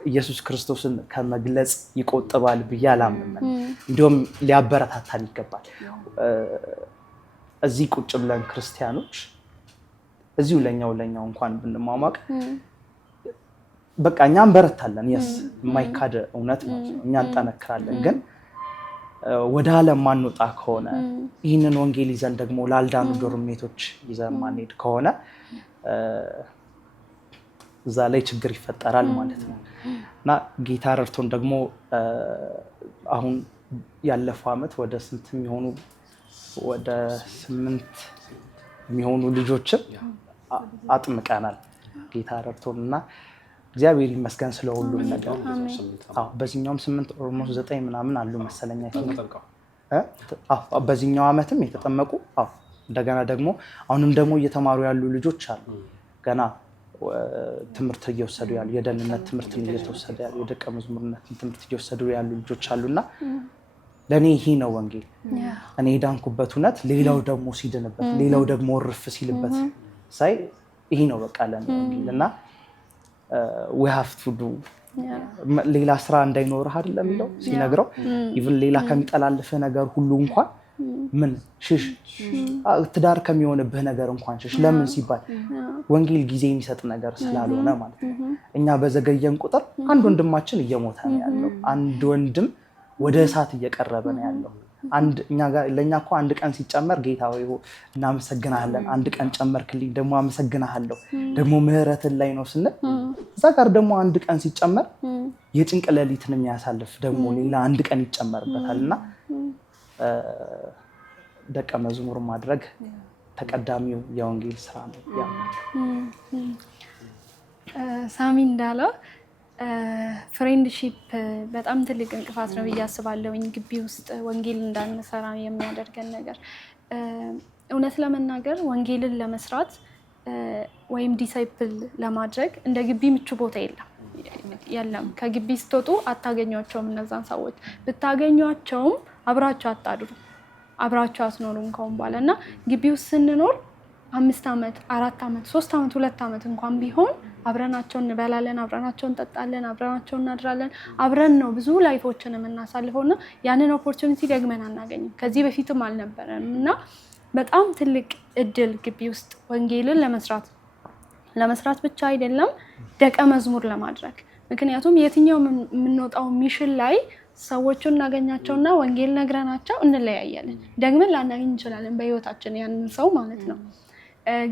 ኢየሱስ ክርስቶስን ከመግለጽ ይቆጥባል ብዬ አላምንም። እንዲሁም ሊያበረታታን ይገባል። እዚህ ቁጭ ብለን ክርስቲያኖች እዚሁ ለኛው እንኳን ብንማማቅ በቃ እኛ እንበረታለን። የማይካድ እውነት ነው። እኛ እንጠነክራለን። ግን ወደ ዓለም ማንወጣ ከሆነ ይህንን ወንጌል ይዘን ደግሞ ላልዳኑ ዶርሜቶች ይዘን ማንሄድ ከሆነ እዛ ላይ ችግር ይፈጠራል ማለት ነው እና ጌታ ረድቶን ደግሞ አሁን ያለፈው ዓመት ወደ ስንት የሚሆኑ ወደ 8 የሚሆኑ ልጆችን አጥምቀናል ጌታ ረድቶን እና እግዚአብሔር ይመስገን ስለሁሉም ነገር። በዚህኛውም 8 ኦልሞስት 9 ምናምን አሉ መሰለኝ። በዚህኛው ዓመትም የተጠመቁ እንደገና ደግሞ አሁንም ደግሞ እየተማሩ ያሉ ልጆች አሉ። ገና ትምህርት እየወሰዱ ያሉ የደህንነት ትምህርትን እየተወሰዱ ያሉ የደቀ መዝሙርነት ትምህርት እየወሰዱ ያሉ ልጆች አሉና ለኔ ይሄ ነው ወንጌል። እኔ የዳንኩበት እውነት ሌላው ደግሞ ሲድንበት ሌላው ደግሞ ወርፍ ሲልበት ሳይ ይሄ ነው በቃ ለኔ ወንጌል እና we have to do ሌላ ስራ እንዳይኖርህ አይደለም የሚለው ሲነግረው ኢቭን ሌላ ከሚጠላልፍ ነገር ሁሉ እንኳን ምን ሽሽ ትዳር ከሚሆንብህ ነገር እንኳን ሽሽ። ለምን ሲባል ወንጌል ጊዜ የሚሰጥ ነገር ስላልሆነ ማለት ነው። እኛ በዘገየን ቁጥር አንድ ወንድማችን እየሞተ ነው ያለው። አንድ ወንድም ወደ እሳት እየቀረበ ነው ያለው። ለእኛ እኮ አንድ ቀን ሲጨመር ጌታ ወይ እናመሰግናለን፣ አንድ ቀን ጨመርክልኝ ደግሞ አመሰግናለሁ ደግሞ ምህረትን ላይ ነው ስንል እዛ ጋር ደግሞ አንድ ቀን ሲጨመር የጭንቅ ሌሊትን የሚያሳልፍ ደግሞ ሌላ አንድ ቀን ይጨመርበታል እና ደቀ መዝሙር ማድረግ ተቀዳሚው የወንጌል ስራ ነው። ሳሚ እንዳለው ፍሬንድሺፕ በጣም ትልቅ እንቅፋት ነው ብዬ አስባለሁ። ግቢ ውስጥ ወንጌል እንዳንሰራ የሚያደርገን ነገር እውነት ለመናገር ወንጌልን ለመስራት ወይም ዲሳይፕል ለማድረግ እንደ ግቢ ምቹ ቦታ የለም። ከግቢ ስትወጡ አታገኟቸውም። እነዛን ሰዎች ብታገኟቸውም አብራቸው አታድሩ፣ አብራቸው አትኖሩም ከሆነ በኋላ እና ግቢ ውስጥ ስንኖር 5 ዓመት 4 ዓመት 3 ዓመት 2 ዓመት እንኳን ቢሆን አብረናቸው እንበላለን፣ አብረናቸው እንጠጣለን፣ አብረናቸው እናድራለን። አብረን ነው ብዙ ላይፎችን የምናሳልፈው እና ያንን ኦፖርቹኒቲ ደግመን አናገኝም። ከዚህ በፊትም አልነበረም እና በጣም ትልቅ እድል ግቢ ውስጥ ወንጌልን ለመስራት ብቻ አይደለም ደቀ መዝሙር ለማድረግ። ምክንያቱም የትኛው የምንወጣው ሚሽን ላይ ሰዎቹን እናገኛቸውና ወንጌል ነግረናቸው እንለያያለን። ደግመን ላናገኝ እንችላለን በህይወታችን ያንን ሰው ማለት ነው።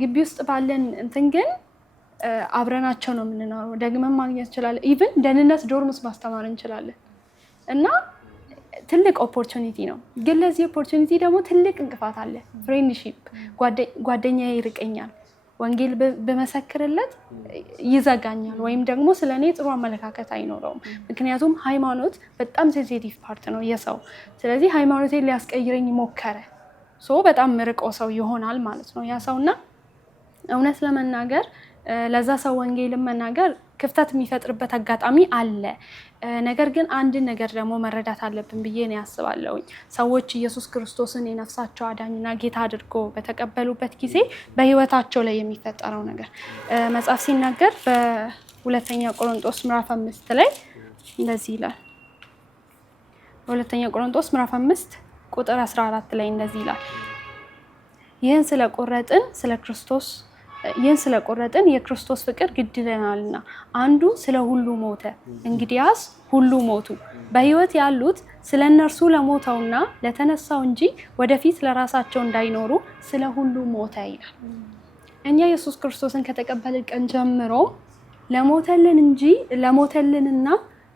ግቢ ውስጥ ባለን እንትን ግን አብረናቸው ነው የምንኖረው። ደግመን ማግኘት እንችላለን። ኢቭን ደህንነት ዶርም ውስጥ ማስተማር እንችላለን እና ትልቅ ኦፖርቹኒቲ ነው። ግን ለዚህ ኦፖርቹኒቲ ደግሞ ትልቅ እንቅፋት አለ። ፍሬንድሺፕ፣ ጓደኛዬ ይርቀኛል፣ ወንጌል በመሰክርለት ይዘጋኛል፣ ወይም ደግሞ ስለኔ ጥሩ አመለካከት አይኖረውም። ምክንያቱም ሃይማኖት በጣም ሴንሲቲቭ ፓርት ነው የሰው። ስለዚህ ሃይማኖቴን ሊያስቀይረኝ ሞከረ፣ በጣም ርቆ ሰው ይሆናል ማለት ነው ያ ሰውና እውነት ለመናገር ለዛ ሰው ወንጌልን መናገር ክፍተት የሚፈጥርበት አጋጣሚ አለ። ነገር ግን አንድ ነገር ደግሞ መረዳት አለብን ብዬ ነው ያስባለሁ። ሰዎች ኢየሱስ ክርስቶስን የነፍሳቸው አዳኝና ጌታ አድርጎ በተቀበሉበት ጊዜ በህይወታቸው ላይ የሚፈጠረው ነገር መጽሐፍ ሲናገር በሁለተኛ ቆሮንቶስ ምዕራፍ 5 ላይ እንደዚህ ይላል። በሁለተኛ ቆሮንቶስ ምዕራፍ 5 ቁጥር 14 ላይ እንደዚህ ይላል። ይህን ስለቆረጥን የክርስቶስ ፍቅር ግድ ይለናልና አንዱ ስለ ሁሉ ሞተ፣ እንግዲያስ ሁሉ ሞቱ። በህይወት ያሉት ስለ እነርሱ ለሞተውና ለተነሳው እንጂ ወደፊት ለራሳቸው እንዳይኖሩ ስለ ሁሉ ሞተ ይላል። እኛ ኢየሱስ ክርስቶስን ከተቀበልን ቀን ጀምሮ ለሞተልንና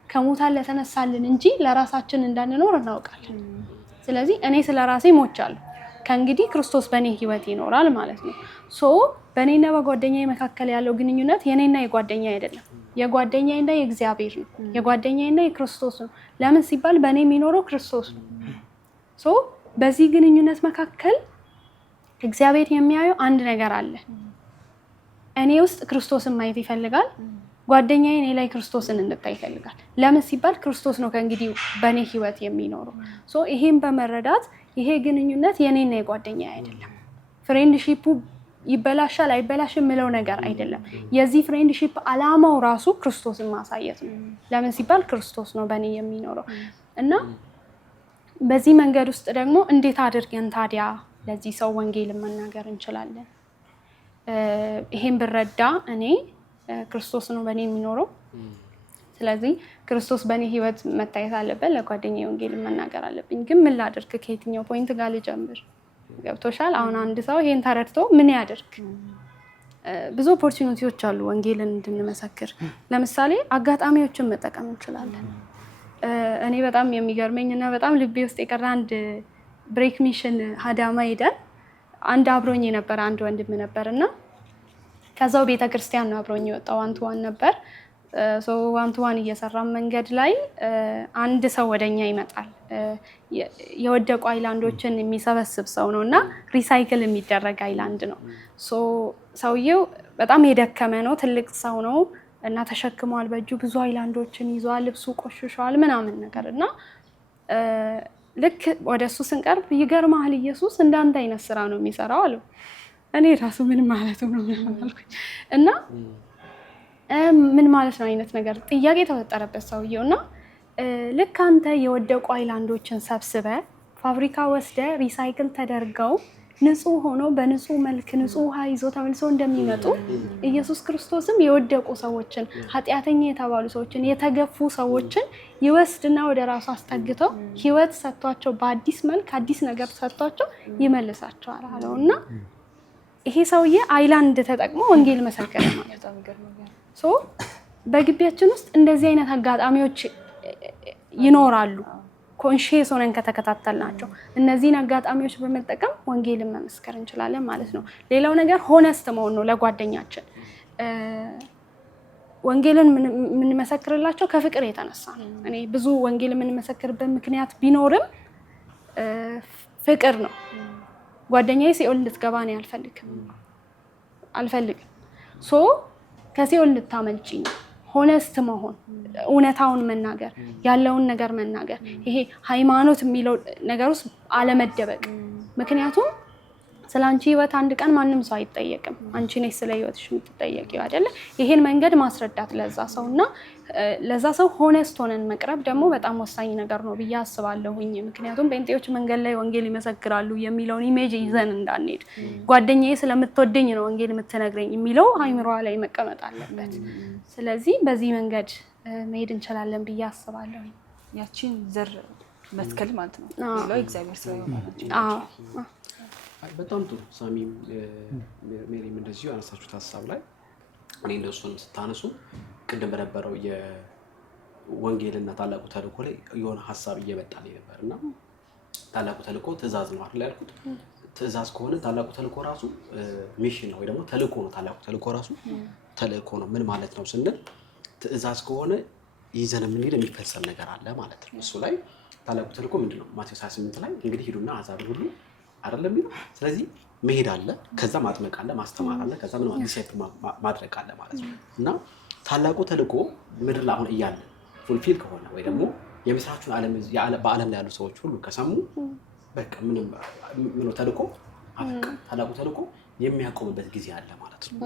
ከሞታን ለተነሳልን እንጂ ለራሳችን እንዳንኖር እናውቃለን። ስለዚህ እኔ ስለ ራሴ ሞቻለሁ፣ ከእንግዲህ ክርስቶስ በእኔ ህይወት ይኖራል ማለት ነው። በእኔና በጓደኛዬ መካከል ያለው ግንኙነት የኔና የጓደኛ አይደለም፣ የጓደኛዬና የእግዚአብሔር ነው፣ የጓደኛዬና የክርስቶስ ነው። ለምን ሲባል በእኔ የሚኖረው ክርስቶስ ነው። በዚህ ግንኙነት መካከል እግዚአብሔር የሚያየው አንድ ነገር አለ። እኔ ውስጥ ክርስቶስን ማየት ይፈልጋል፣ ጓደኛዬ እኔ ላይ ክርስቶስን እንድታይ ይፈልጋል። ለምን ሲባል ክርስቶስ ነው ከእንግዲህ በእኔ ህይወት የሚኖረው። ይሄን በመረዳት ይሄ ግንኙነት የኔና የጓደኛ አይደለም። ፍሬንድሺፑ ይበላሻል አይበላሽም የምለው ነገር አይደለም። የዚህ ፍሬንድሺፕ አላማው ራሱ ክርስቶስን ማሳየት ነው። ለምን ሲባል ክርስቶስ ነው በእኔ የሚኖረው እና በዚህ መንገድ ውስጥ ደግሞ እንዴት አድርገን ታዲያ ለዚህ ሰው ወንጌልን መናገር እንችላለን? ይሄን ብረዳ እኔ ክርስቶስ ነው በእኔ የሚኖረው፣ ስለዚህ ክርስቶስ በእኔ ህይወት መታየት አለበት፣ ለጓደኛዬ ወንጌልን መናገር አለብኝ። ግን ምን ላድርግ? ከየትኛው ፖይንት ጋር ልጀምር? ገብቶሻል? አሁን አንድ ሰው ይሄን ተረድቶ ምን ያድርግ? ብዙ ኦፖርቹኒቲዎች አሉ ወንጌልን እንድንመሰክር። ለምሳሌ አጋጣሚዎችን መጠቀም እንችላለን። እኔ በጣም የሚገርመኝ እና በጣም ልቤ ውስጥ የቀረ አንድ ብሬክ ሚሽን አዳማ ሄደን አንድ አብሮኝ የነበረ አንድ ወንድም ነበር እና ከዛው ቤተክርስቲያን ነው አብሮኝ የወጣው። ዋን ነበር። ዋን እየሰራ መንገድ ላይ አንድ ሰው ወደኛ ይመጣል። የወደቁ አይላንዶችን የሚሰበስብ ሰው ነው እና ሪሳይክል የሚደረግ አይላንድ ነው። ሰውየው በጣም የደከመ ነው፣ ትልቅ ሰው ነው እና ተሸክሟል በእጁ ብዙ አይላንዶችን ይዟል፣ ልብሱ ቆሽሿል ምናምን ነገር እና ልክ ወደ እሱ ስንቀርብ ይገርማል ኢየሱስ እንዳንተ አይነት ስራ ነው የሚሰራው አለው። እኔ ራሱ ምን ማለት ነው አልኩኝ እና ምን ማለት ነው አይነት ነገር ጥያቄ ተፈጠረበት ሰውየው እና ልክ አንተ የወደቁ አይላንዶችን ሰብስበ ፋብሪካ ወስደ ሪሳይክል ተደርገው ንጹህ ሆኖ በንጹህ መልክ ንጹህ ውሃ ይዞ ተመልሰው እንደሚመጡ ኢየሱስ ክርስቶስም የወደቁ ሰዎችን፣ ኃጢአተኛ የተባሉ ሰዎችን፣ የተገፉ ሰዎችን ይወስድና ወደ ራሱ አስጠግተው ህይወት ሰጥቷቸው በአዲስ መልክ አዲስ ነገር ሰጥቷቸው ይመልሳቸዋል አለውና ይሄ ሰውዬ አይላንድ ተጠቅሞ ወንጌል መሰከረ ማለት ነው። በግቢያችን ውስጥ እንደዚህ አይነት አጋጣሚዎች ይኖራሉ። ኮንሺየስ ሆነን ከተከታተልናቸው እነዚህን አጋጣሚዎች በመጠቀም ወንጌልን መመስከር እንችላለን ማለት ነው። ሌላው ነገር ሆነስት መሆን ነው ለጓደኛችን። ወንጌልን የምንመሰክርላቸው ከፍቅር የተነሳ ነው። እኔ ብዙ ወንጌል የምንመሰክርበት ምክንያት ቢኖርም ፍቅር ነው። ጓደኛዬ ሲኦል እንድትገባ ነው አልፈልግም። ሶ ከሲኦል እንድታመልጪ ነው ሆነስት መሆን፣ እውነታውን መናገር፣ ያለውን ነገር መናገር፣ ይሄ ሃይማኖት የሚለው ነገር ውስጥ አለመደበቅ። ምክንያቱም ስለ አንቺ ህይወት አንድ ቀን ማንም ሰው አይጠየቅም። አንቺ ነሽ ስለ ህይወትሽ የምትጠየቂው አይደለ? ይሄን መንገድ ማስረዳት ለዛ ሰውና ለዛ ሰው ሆነስት ሆነን መቅረብ ደግሞ በጣም ወሳኝ ነገር ነው ብዬ አስባለሁኝ። ምክንያቱም ጴንጤዎች መንገድ ላይ ወንጌል ይመሰክራሉ የሚለውን ኢሜጅ ይዘን እንዳንሄድ፣ ጓደኛዬ ስለምትወደኝ ነው ወንጌል የምትነግረኝ የሚለው አይምሮዋ ላይ መቀመጥ አለበት። ስለዚህ በዚህ መንገድ መሄድ እንችላለን ብዬ አስባለሁኝ። ያቺን ዘር መትከል ማለት ነው። ሌላው እግዚአብሔር ስራ ይሆናል። በጣም ጥሩ። ሳሚም ሜሪም እንደዚሁ ያነሳችሁት ሀሳብ ላይ እኔ እንደሱን ስታነሱ ቅድም በነበረው የወንጌልና ታላቁ ተልእኮ ላይ የሆነ ሀሳብ እየመጣልኝ ነበርና ታላቁ ተልእኮ ትእዛዝ ነው አይደል ያልኩት። ትእዛዝ ከሆነ ታላቁ ተልእኮ ራሱ ሚሽን ነው ወይ ደግሞ ተልእኮ ነው። ታላቁ ተልእኮ ራሱ ተልእኮ ነው። ምን ማለት ነው ስንል ትእዛዝ ከሆነ ይዘን የምንሄድ የሚፈጸም ነገር አለ ማለት ነው። እሱ ላይ ታላቁ ተልእኮ ምንድነው? ማቴዎስ 28 ላይ እንግዲህ ሂዱና አሕዛብን ሁሉ አይደለም የሚለው። ስለዚህ መሄድ አለ፣ ከዛ ማጥመቅ አለ፣ ማስተማር አለ፣ ከዛ ምን ዲሲፕል ማድረግ አለ ማለት ነው። እና ታላቁ ተልእኮ ምድር ላይ አሁን እያለ ፉልፊል ከሆነ ወይ ደግሞ የምስራቹን በዓለም ላይ ያሉ ሰዎች ሁሉ ከሰሙ በቃ ምንም ተልእኮ አበቃ። ታላቁ ተልእኮ የሚያቆምበት ጊዜ አለ ማለት ነው።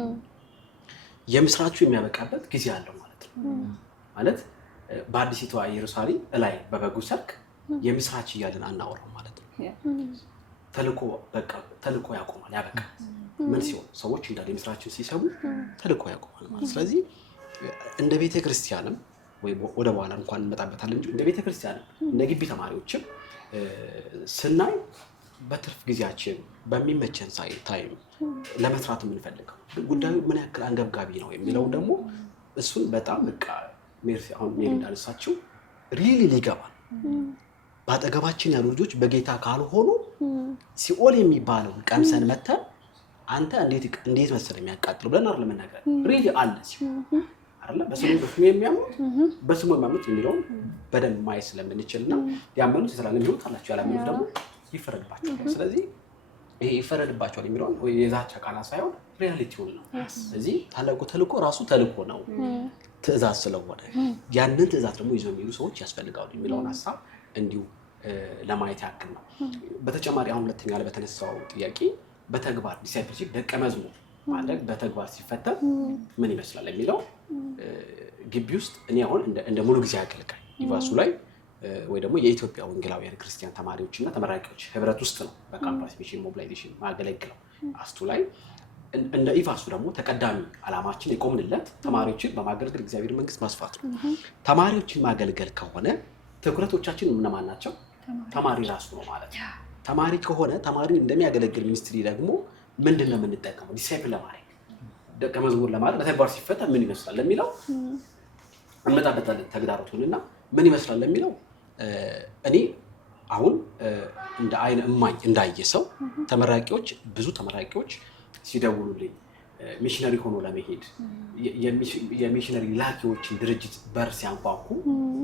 የምስራቹ የሚያበቃበት ጊዜ አለው ማለት ነው። ማለት በአዲሲቷ ኢየሩሳሌም ላይ በበጉ ሰርክ የምስራች እያለን አናወራው ማለት ነው። ተልእኮ ያቆማል፣ ያበቃል። ምን ሲሆን ሰዎች እንዳለ የምስራችን ሲሰሙ ተልእኮ ያቆማል ማለት። ስለዚህ እንደ ቤተክርስቲያንም ወይ ወደ በኋላ እንኳን እንመጣበታለን እንጂ እንደ ቤተክርስቲያንም እንደ ግቢ ተማሪዎችም ስናይ በትርፍ ጊዜያችን በሚመቸን ታይም ለመስራት የምንፈልገው ጉዳዩ ምን ያክል አንገብጋቢ ነው የሚለው ደግሞ እሱን በጣም በቃ አሁን ሜሪ እንዳነሳችው ሪሊ ሊገባል። በአጠገባችን ያሉ ልጆች በጌታ ካልሆኑ ሲኦል የሚባለው ቀምሰን መተን አንተ እንዴት መሰለህ የሚያቃጥለው ብለን አይደለም መናገር ሪሊ አለ ሲሆን አይደለ በስሙ የሚያምኑት በስሙ የሚያምኑት የሚለውን በደንብ ማየት ስለምንችልና ያመኑት ይሰራል የሚሉት አላቸው፣ ያላመኑት ደግሞ ይፈረድባቸዋል። ስለዚህ ይሄ ይፈረድባቸዋል የሚለውን ወይ የዛቻ ቃላት ሳይሆን ሪያሊቲውን ነው። ስለዚህ ታላቁ ተልእኮ ራሱ ተልእኮ ነው፣ ትእዛዝ ስለሆነ ያንን ትእዛዝ ደግሞ ይዘው የሚሉ ሰዎች ያስፈልጋሉ የሚለውን ሀሳብ እንዲሁ ለማየት ያክል ነው። በተጨማሪ አሁን ሁለተኛ ላይ በተነሳው ጥያቄ በተግባር ዲሲፕሊን ደቀ መዝሙር ማለት በተግባር ሲፈተን ምን ይመስላል የሚለው ግቢ ውስጥ እኔ አሁን እንደ ሙሉ ጊዜ አገልጋይ ኢቫሱ ላይ ወይ ደግሞ የኢትዮጵያ ወንጌላውያን ክርስቲያን ተማሪዎችና ተመራቂዎች ህብረት ውስጥ ነው በካምፓስ ሚሽን ሞቢላይዜሽን ማገለግለው። አስቱ ላይ እንደ ኢቫሱ ደግሞ ተቀዳሚ ዓላማችን የቆምንለት ተማሪዎችን በማገልገል እግዚአብሔር መንግስት ማስፋት ነው። ተማሪዎችን ማገልገል ከሆነ ትኩረቶቻችን እነማን ናቸው? ተማሪ ራሱ ነው ማለት ነው። ተማሪ ከሆነ ተማሪን እንደሚያገለግል ሚኒስትሪ ደግሞ ምንድነው የምንጠቀመው? ዲሲፕል ለማድረግ ደቀ መዝሙር ለማድረግ በተግባር ሲፈተን ምን ይመስላል ለሚለው እንመጣበታለን። ተግዳሮቱንና ምን ይመስላል ለሚለው እኔ አሁን እንደ አይን እማኝ እንዳየ ሰው ብዙ ተመራቂዎች ሲደውሉልኝ ሚሽነሪ ሆኖ ለመሄድ የሚሽነሪ ላኪዎችን ድርጅት በር ሲያንኳኩ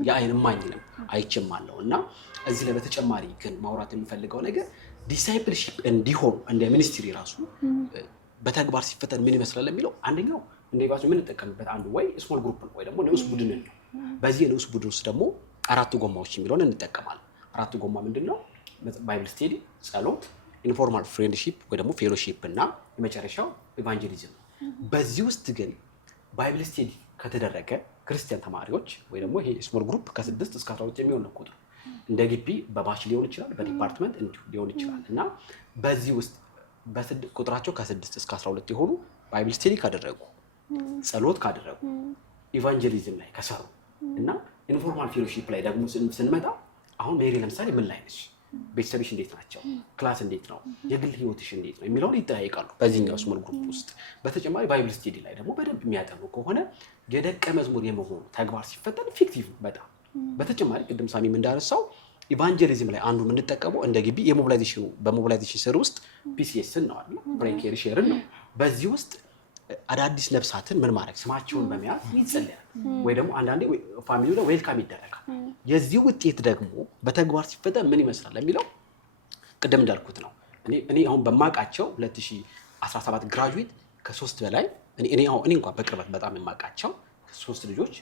የአይን እማኝ ነው አይቼማለሁ። እና እዚህ ላይ በተጨማሪ ግን ማውራት የሚፈልገው ነገር ዲሳይፕልሺፕ እንዲሆን እንደ ሚኒስትሪ ራሱ በተግባር ሲፈተን ምን ይመስላል የሚለው አንደኛው እንደባሱ ምን ተጠቀምበት አንዱ ወይ ስሞል ግሩፕ ነው ወይ ደግሞ ንዑስ ቡድን ነው። በዚህ ንዑስ ቡድን ውስጥ ደግሞ አራት ጎማዎች የሚለውን እንጠቀማለን። አራት ጎማ ምንድነው? ባይብል ስቴዲ፣ ጸሎት፣ ኢንፎርማል ፍሬንድሺፕ ወይ ደግሞ ፌሎሺፕ እና የመጨረሻው ኢቫንጀሊዝም። በዚህ ውስጥ ግን ባይብል ስቴዲ ከተደረገ ክርስቲያን ተማሪዎች ወይ ደግሞ ይሄ ስሞል ግሩፕ ከ6 እስከ 12 የሚሆን ነው ቁጥሩ። እንደ ግቢ በባች ሊሆን ይችላል፣ በዲፓርትመንት እንዲሁ ሊሆን ይችላል። እና በዚህ ውስጥ ቁጥራቸው ከ6 እስከ 12 የሆኑ ባይብል ስቴዲ ካደረጉ፣ ጸሎት ካደረጉ፣ ኢቫንጀሊዝም ላይ ከሰሩ እና ኢንፎርማል ፌሎሺፕ ላይ ደግሞ ስንመጣ አሁን ሜሪ ለምሳሌ ምን ላይ ነች? ቤተሰብሽ እንዴት ናቸው? ክላስ እንዴት ነው? የግል ህይወትሽ እንዴት ነው የሚለውን ይጠያይቃሉ በዚህኛው ስሞል ግሩፕ ውስጥ። በተጨማሪ ባይብል ስቴዲ ላይ ደግሞ በደንብ የሚያጠኑ ከሆነ የደቀ መዝሙር የመሆኑ ተግባር ሲፈተን ኢፌክቲቭ ነው በጣም። በተጨማሪ ቅድም ሳሚም እንዳነሳው ኢቫንጀሊዝም ላይ አንዱ የምንጠቀመው እንደ ግቢ በሞቢላይዜሽን ስር ውስጥ ፒሲኤስን ነው አይደል? ብሬክ ኬር ሼርን ነው። በዚህ ውስጥ አዳዲስ ነፍሳትን ምን ማድረግ ስማቸውን በመያዝ ይጸልያል፣ ወይ ደግሞ አንዳንዴ ፋሚሊው ላይ ዌልካም ይደረጋል። የዚህ ውጤት ደግሞ በተግባር ሲፈጠር ምን ይመስላል ለሚለው ቅድም እንዳልኩት ነው። እኔ አሁን በማውቃቸው 2017 ግራጁዌት ከ3 በላይ እኔ እንኳን በቅርበት በጣም የማውቃቸው 3 ልጆች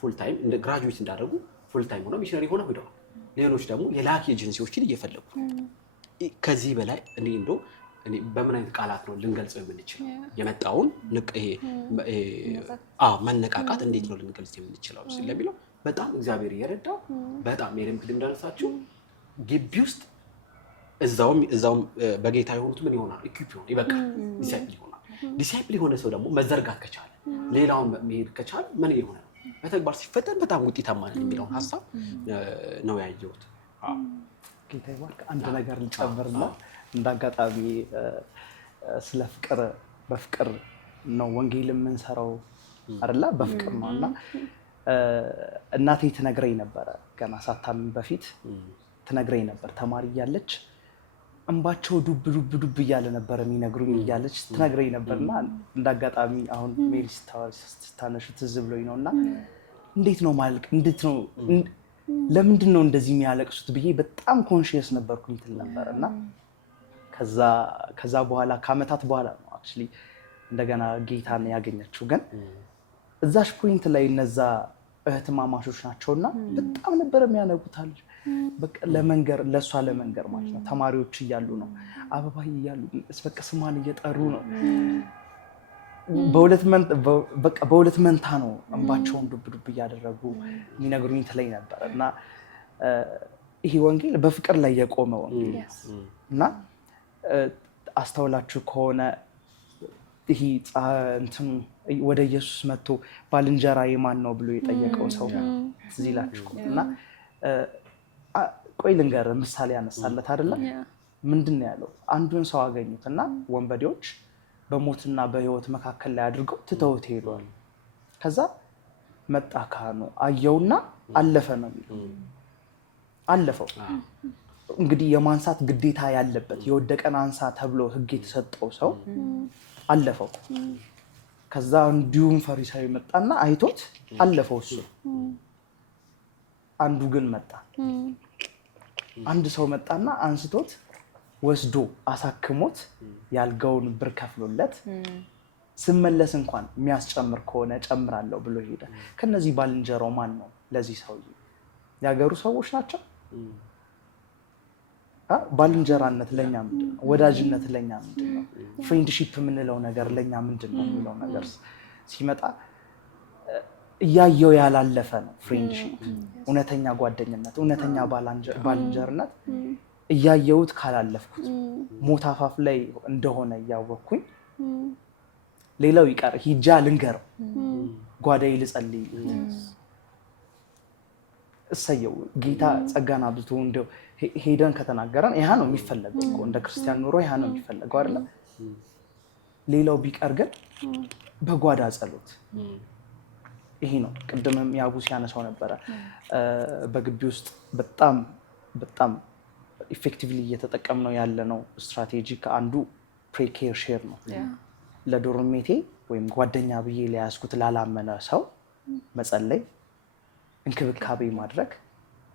ፉል ታይም እንደ ግራጁዌት እንዳደረጉ ፉል ታይም ሆነው ሚሽነሪ ሆነው ሄደዋል። ሌሎች ደግሞ የላኪ ኤጀንሲዎችን እየፈለጉ ከዚህ በላይ እኔ በምን አይነት ቃላት ነው ልንገልጸው የምንችለው የመጣውን መነቃቃት እንዴት ነው ልንገልጽ የምንችለው ስለሚለው በጣም እግዚአብሔር እየረዳው በጣም ሜሪም ቅድም እንዳነሳችሁ ግቢ ውስጥ እዛውም በጌታ የሆኑት ምን ይሆናል? ኢኩዊፕ ይሆናል፣ ይበቃል፣ ዲሳይፕል ይሆናል። ዲሳይፕል የሆነ ሰው ደግሞ መዘርጋት ከቻለ ሌላውን መሄድ ከቻለ ምን የሆነ ነው በተግባር ሲፈጠር በጣም ውጤታማ ነው የሚለውን ሀሳብ ነው ያየሁት። ጌታ ይባርክ። አንድ ነገር ልጨምርና እንዳጋጣሚ ስለ ፍቅር በፍቅር ነው ወንጌል የምንሰራው አይደለ? በፍቅር ነውና እናቴ ትነግረኝ ነበረ ገና ሳታምን በፊት ትነግረኝ ነበር። ተማሪ እያለች እንባቸው ዱብ እያለ ነበር የሚነግሩኝ እያለች ትነግረኝ ነበርና እንዳጋጣሚ አሁን ሜሪ ስታነሹ ትዝ ብሎኝ ነውና እንዴት ነው ማልቅ እንዴት ነው ለምንድን ነው እንደዚህ የሚያለቅሱት ብዬ በጣም ኮንሺየስ ነበርኩኝ ትል ነበርና ከዛ በኋላ ከአመታት በኋላ ነው አክቹሊ እንደገና ጌታን ያገኘችው። ግን እዛሽ ፖይንት ላይ እነዛ እህትማማቾች ናቸውና በጣም ነበር የሚያነጉታል። በቃ ለሷ ለመንገር ማለት ነው። ተማሪዎች እያሉ ነው አበባዬ እያሉ በቃ ስሟን እየጠሩ ነው። በሁለት መንታ ነው እንባቸውን ዱብ እያደረጉ የሚነግሩኝ ትለኝ ነበር እና ይሄ ወንጌል በፍቅር ላይ የቆመ ወንጌል እና አስተውላችሁ ከሆነ ይሄ እንትኑ ወደ ኢየሱስ መጥቶ ባልንጀራ የማን ነው ብሎ የጠየቀው ሰው ትዝ ይላችሁ እና ቆይ ልንገር ምሳሌ ያነሳለት አይደለም። ምንድን ነው ያለው? አንዱን ሰው አገኙት እና ወንበዴዎች በሞትና በህይወት መካከል ላይ አድርገው ትተውት ሄደዋል። ከዛ መጣ ካህኑ አየውና አለፈ ነው የሚለው። አለፈው እንግዲህ የማንሳት ግዴታ ያለበት የወደቀን አንሳ ተብሎ ህግ የተሰጠው ሰው አለፈው። ከዛ እንዲሁም ፈሪሳዊ መጣና አይቶት አለፈው እሱ። አንዱ ግን መጣ። አንድ ሰው መጣና አንስቶት ወስዶ አሳክሞት ያልጋውን ብር ከፍሎለት ስመለስ እንኳን የሚያስጨምር ከሆነ ጨምራለሁ ብሎ ሄደ። ከነዚህ ባልንጀራው ማን ነው ለዚህ ሰውዬ? ያገሩ ሰዎች ናቸው። ባልንጀራነት ለኛ ምንድነው? ወዳጅነት ለኛ ምንድነው? ፍሬንድሺፕ የምንለው ነገር ለኛ ምንድነው የሚለው ነገር ሲመጣ እያየው ያላለፈ ነው። ፍሬንድሺፕ፣ እውነተኛ ጓደኝነት፣ እውነተኛ ባልንጀርነት እያየሁት ካላለፍኩት ሞት አፋፍ ላይ እንደሆነ እያወቅኩኝ ሌላው ይቀር ሂጃ ልንገረው ጓዳይ ልጸልይ እሰየው ጌታ ጸጋና አብዝቶ እንደው ሄደን ከተናገረን ይሄ ነው የሚፈለገው እኮ እንደ ክርስቲያን ኑሮ ይሄ ነው የሚፈለገው አይደለ? ሌላው ቢቀር ግን በጓዳ ጸሎት ይሄ ነው። ቅድምም ያቡስ ያነሳው ነበረ በግቢ ውስጥ በጣም ኢፌክቲቭሊ እየተጠቀምነው ያለነው ስትራቴጂክ አንዱ ፕሪኬር ሼር ነው። ለዶርሜቴ ወይም ጓደኛ ብዬ ሊያስኩት ላላመነ ሰው መጸለይ፣ እንክብካቤ ማድረግ፣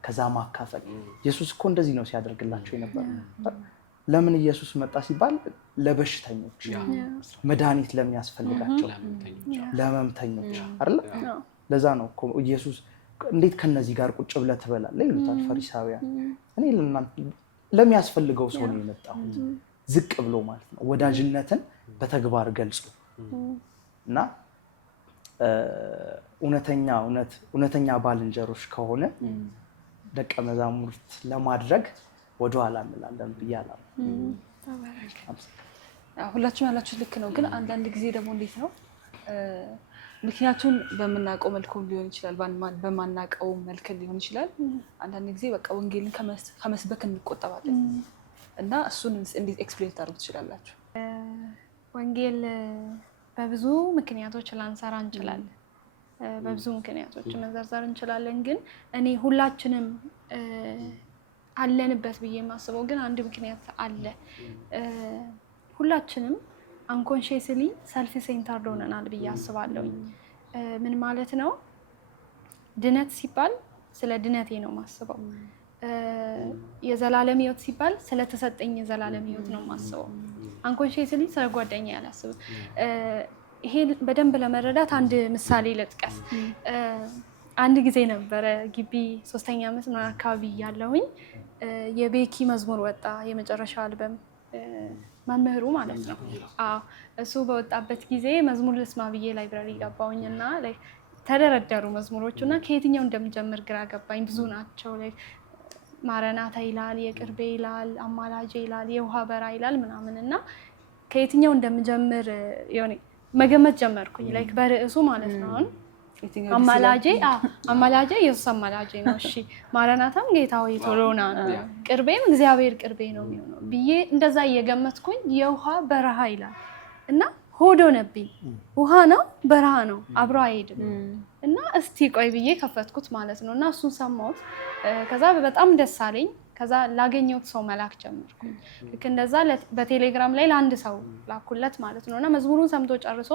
ከዛ ማካፈል። ኢየሱስ እኮ እንደዚህ ነው ሲያደርግላቸው የነበረ። ለምን ኢየሱስ መጣ ሲባል ለበሽተኞች፣ መድኃኒት ለሚያስፈልጋቸው ለህመምተኞች አይደል? ለዛ ነው እኮ ኢየሱስ እንዴት ከነዚህ ጋር ቁጭ ብለህ ትበላለህ ይሉታል ፈሪሳውያን። እኔ ለሚያስፈልገው ሰው ነው የመጣሁት ዝቅ ብሎ ማለት ነው። ወዳጅነትን በተግባር ገልጾ እና እውነተኛ ባልንጀሮች ከሆነ ደቀ መዛሙርት ለማድረግ ወደኋላ እንላለን ብዬ አላምንም። ሁላችሁም ያላችሁት ልክ ነው። ግን አንዳንድ ጊዜ ደግሞ እንዴት ነው ምክንያቱን በምናውቀው መልኩ ሊሆን ይችላል፣ በማናውቀው መልክ ሊሆን ይችላል። አንዳንድ ጊዜ በቃ ወንጌልን ከመስበክ እንቆጠባለን እና እሱን እንዴት ኤክስፕሌን ታደርጉ ትችላላችሁ? ወንጌል በብዙ ምክንያቶች ላንሰራ እንችላለን። በብዙ ምክንያቶች መዘርዘር እንችላለን። ግን እኔ ሁላችንም አለንበት ብዬ የማስበው ግን አንድ ምክንያት አለ። ሁላችንም አንኮንሺየስሊ ሰልፍ ሴንተርድ ሆነናል ብዬ አስባለሁ። ምን ማለት ነው? ድነት ሲባል ስለ ድነቴ ነው የማስበው። የዘላለም ህይወት ሲባል ስለተሰጠኝ የዘላለም ህይወት ነው የማስበው። አንኮንሺየስሊ ስለ ጓደኛ ያላስብም። ይሄ በደንብ ለመረዳት አንድ ምሳሌ ልጥቀስ። አንድ ጊዜ ነበረ ግቢ 3ኛ ዓመት ምናምን አካባቢ ያለሁኝ የቤኪ መዝሙር ወጣ፣ የመጨረሻ አልበም መምህሩ ማለት ነው። እሱ በወጣበት ጊዜ መዝሙር ልስማ ብዬ ላይብራሪ ገባሁኝና ተደረደሩ መዝሙሮቹ እና ከየትኛው እንደምጀምር ግራ ገባኝ። ብዙ ናቸው። ማረናታ ይላል፣ የቅርቤ ይላል፣ አማላጄ ይላል፣ የውሃ በራ ይላል ምናምን እና ከየትኛው እንደምጀምር የሆነ መገመት ጀመርኩኝ። በርዕሱ ማለት ነው። አሁን አማላጄ ኢየሱስ አማላጄ ነው። እሺ ማረናታም ጌታ ሆይ ቶሎ ና ነው፣ ቅርቤም እግዚአብሔር ቅርቤ ነው የሚሆነው ብዬ እንደዛ እየገመትኩኝ የውሃ በረሃ ይላል እና ሆዶ ነብኝ። ውሃ ነው በረሃ ነው አብሮ አይሄድም እና እስቲ ቆይ ብዬ ከፈትኩት ማለት ነው። እና እሱን ሰማሁት። ከዛ በጣም ደስ አለኝ። ከዛ ላገኘሁት ሰው መላክ ጀመርኩ። ልክ እንደዛ በቴሌግራም ላይ ለአንድ ሰው ላኩለት ማለት ነው። እና መዝሙሩን ሰምቶ ጨርሶ